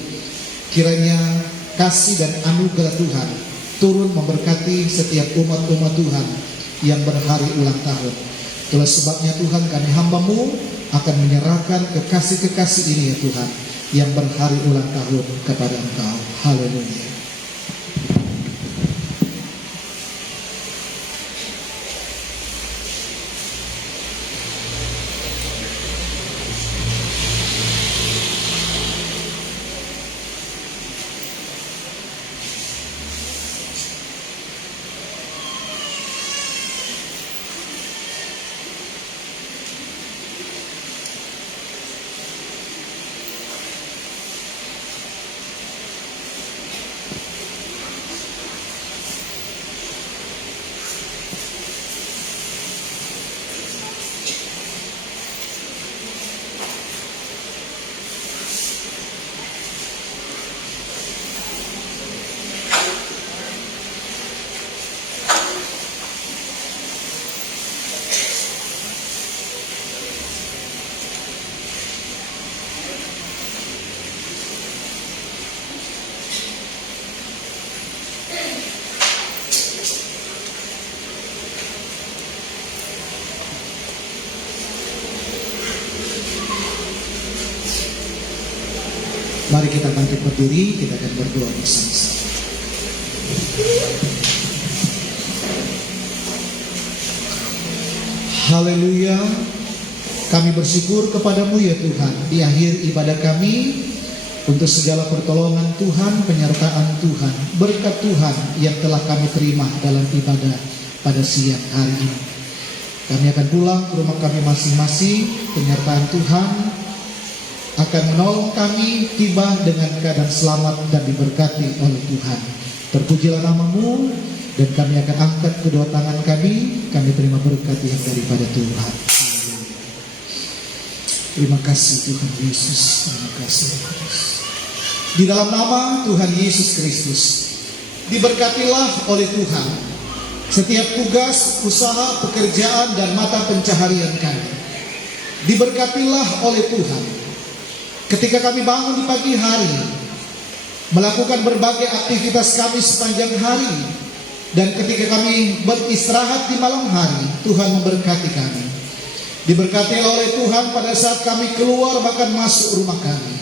Kiranya kasih dan anugerah Tuhan turun memberkati setiap umat-umat Tuhan yang berhari ulang tahun. Itulah sebabnya Tuhan, kami hamba-Mu akan menyerahkan kekasih-kekasih ini, ya Tuhan, yang berhari ulang tahun kepada Engkau. Haleluya. Mari kita bangkit berdiri, kita akan berdoa bersama-sama. Haleluya. Kami bersyukur kepadamu ya Tuhan, di akhir ibadah kami, untuk segala pertolongan Tuhan, penyertaan Tuhan, berkat Tuhan yang telah kami terima dalam ibadah pada siang hari ini. Kami akan pulang ke rumah kami masing-masing. Penyertaan Tuhan akan menolong kami tiba dengan keadaan selamat dan diberkati oleh Tuhan. Terpujilah namamu, dan kami akan angkat kedua tangan kami terima berkat yang daripada Tuhan. Terima kasih Tuhan Yesus, terima kasih Yesus. Di dalam nama Tuhan Yesus Kristus, diberkatilah oleh Tuhan setiap tugas, usaha, pekerjaan, dan mata pencaharian kami. Diberkatilah oleh Tuhan ketika kami bangun di pagi hari, melakukan berbagai aktivitas kami sepanjang hari, dan ketika kami beristirahat di malam hari, Tuhan memberkati kami. Diberkatilah oleh Tuhan pada saat kami keluar bahkan masuk rumah kami.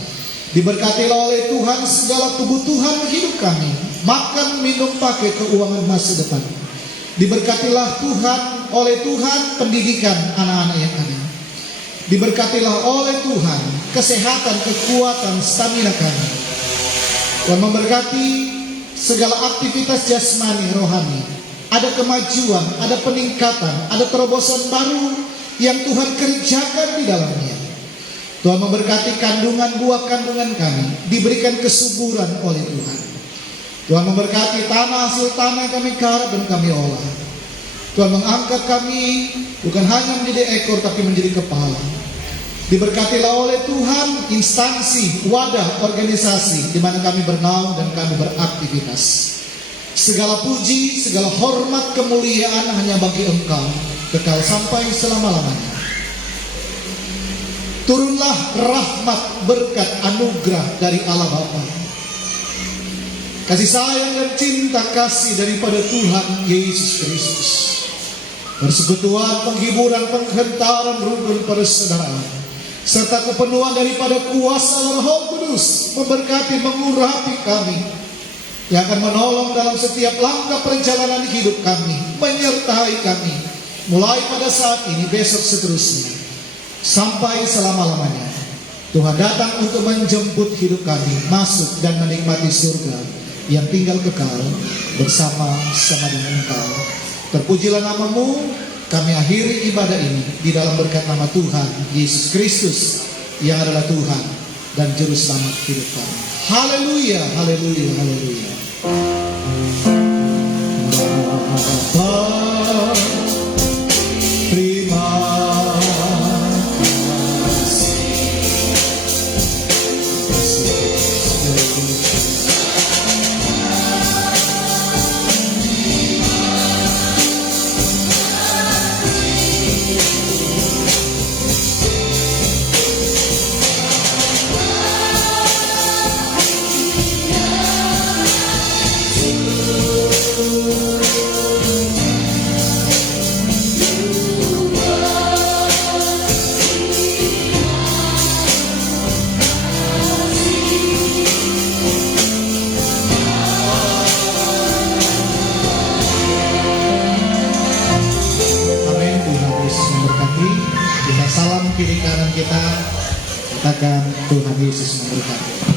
Diberkatilah oleh Tuhan segala kebutuhan hidup kami, makan, minum, pakai, keuangan masa depan. Diberkatilah oleh Tuhan pendidikan anak-anak yang ada. Diberkatilah oleh Tuhan kesehatan, kekuatan, stamina kami. Tuhan memberkati segala aktivitas jasmani, rohani. Ada kemajuan, ada peningkatan, ada terobosan baru yang Tuhan kerjakan di dalamnya. Tuhan memberkati kandungan buah kandungan kami, diberikan kesuburan oleh Tuhan. Tuhan memberkati hasil tanah yang kami garap dan kami olah. Tuhan mengangkat kami bukan hanya menjadi ekor tapi menjadi kepala. Diberkatilah oleh Tuhan instansi, wadah, organisasi di mana kami bernaung dan kami beraktivitas. Segala puji, segala hormat, kemuliaan hanya bagi Engkau, kekal sampai selama-lamanya. Turunlah rahmat, berkat, anugerah dari Allah Bapa, kasih sayang dan cinta kasih daripada Tuhan Yesus Kristus, persekutuan, penghiburan, penghentaran, rukun persaudaraan, serta kepenuhan daripada kuasa Roh Kudus memberkati, mengurapi kami, yang akan menolong dalam setiap langkah perjalanan hidup kami, menyertai kami, mulai pada saat ini, besok seterusnya, sampai selama-lamanya. Tuhan datang untuk menjemput hidup kami masuk dan menikmati surga yang tinggal kekal bersama-sama dengan Engkau. Terpujilah namamu. Kami akhiri ibadah ini di dalam berkat nama Tuhan Yesus Kristus yang adalah Tuhan dan Juru Selamat hidup kami. Haleluya, haleluya, haleluya. Bapa, terima kiri kanan kita, katakan Tuhan Yesus memberkati.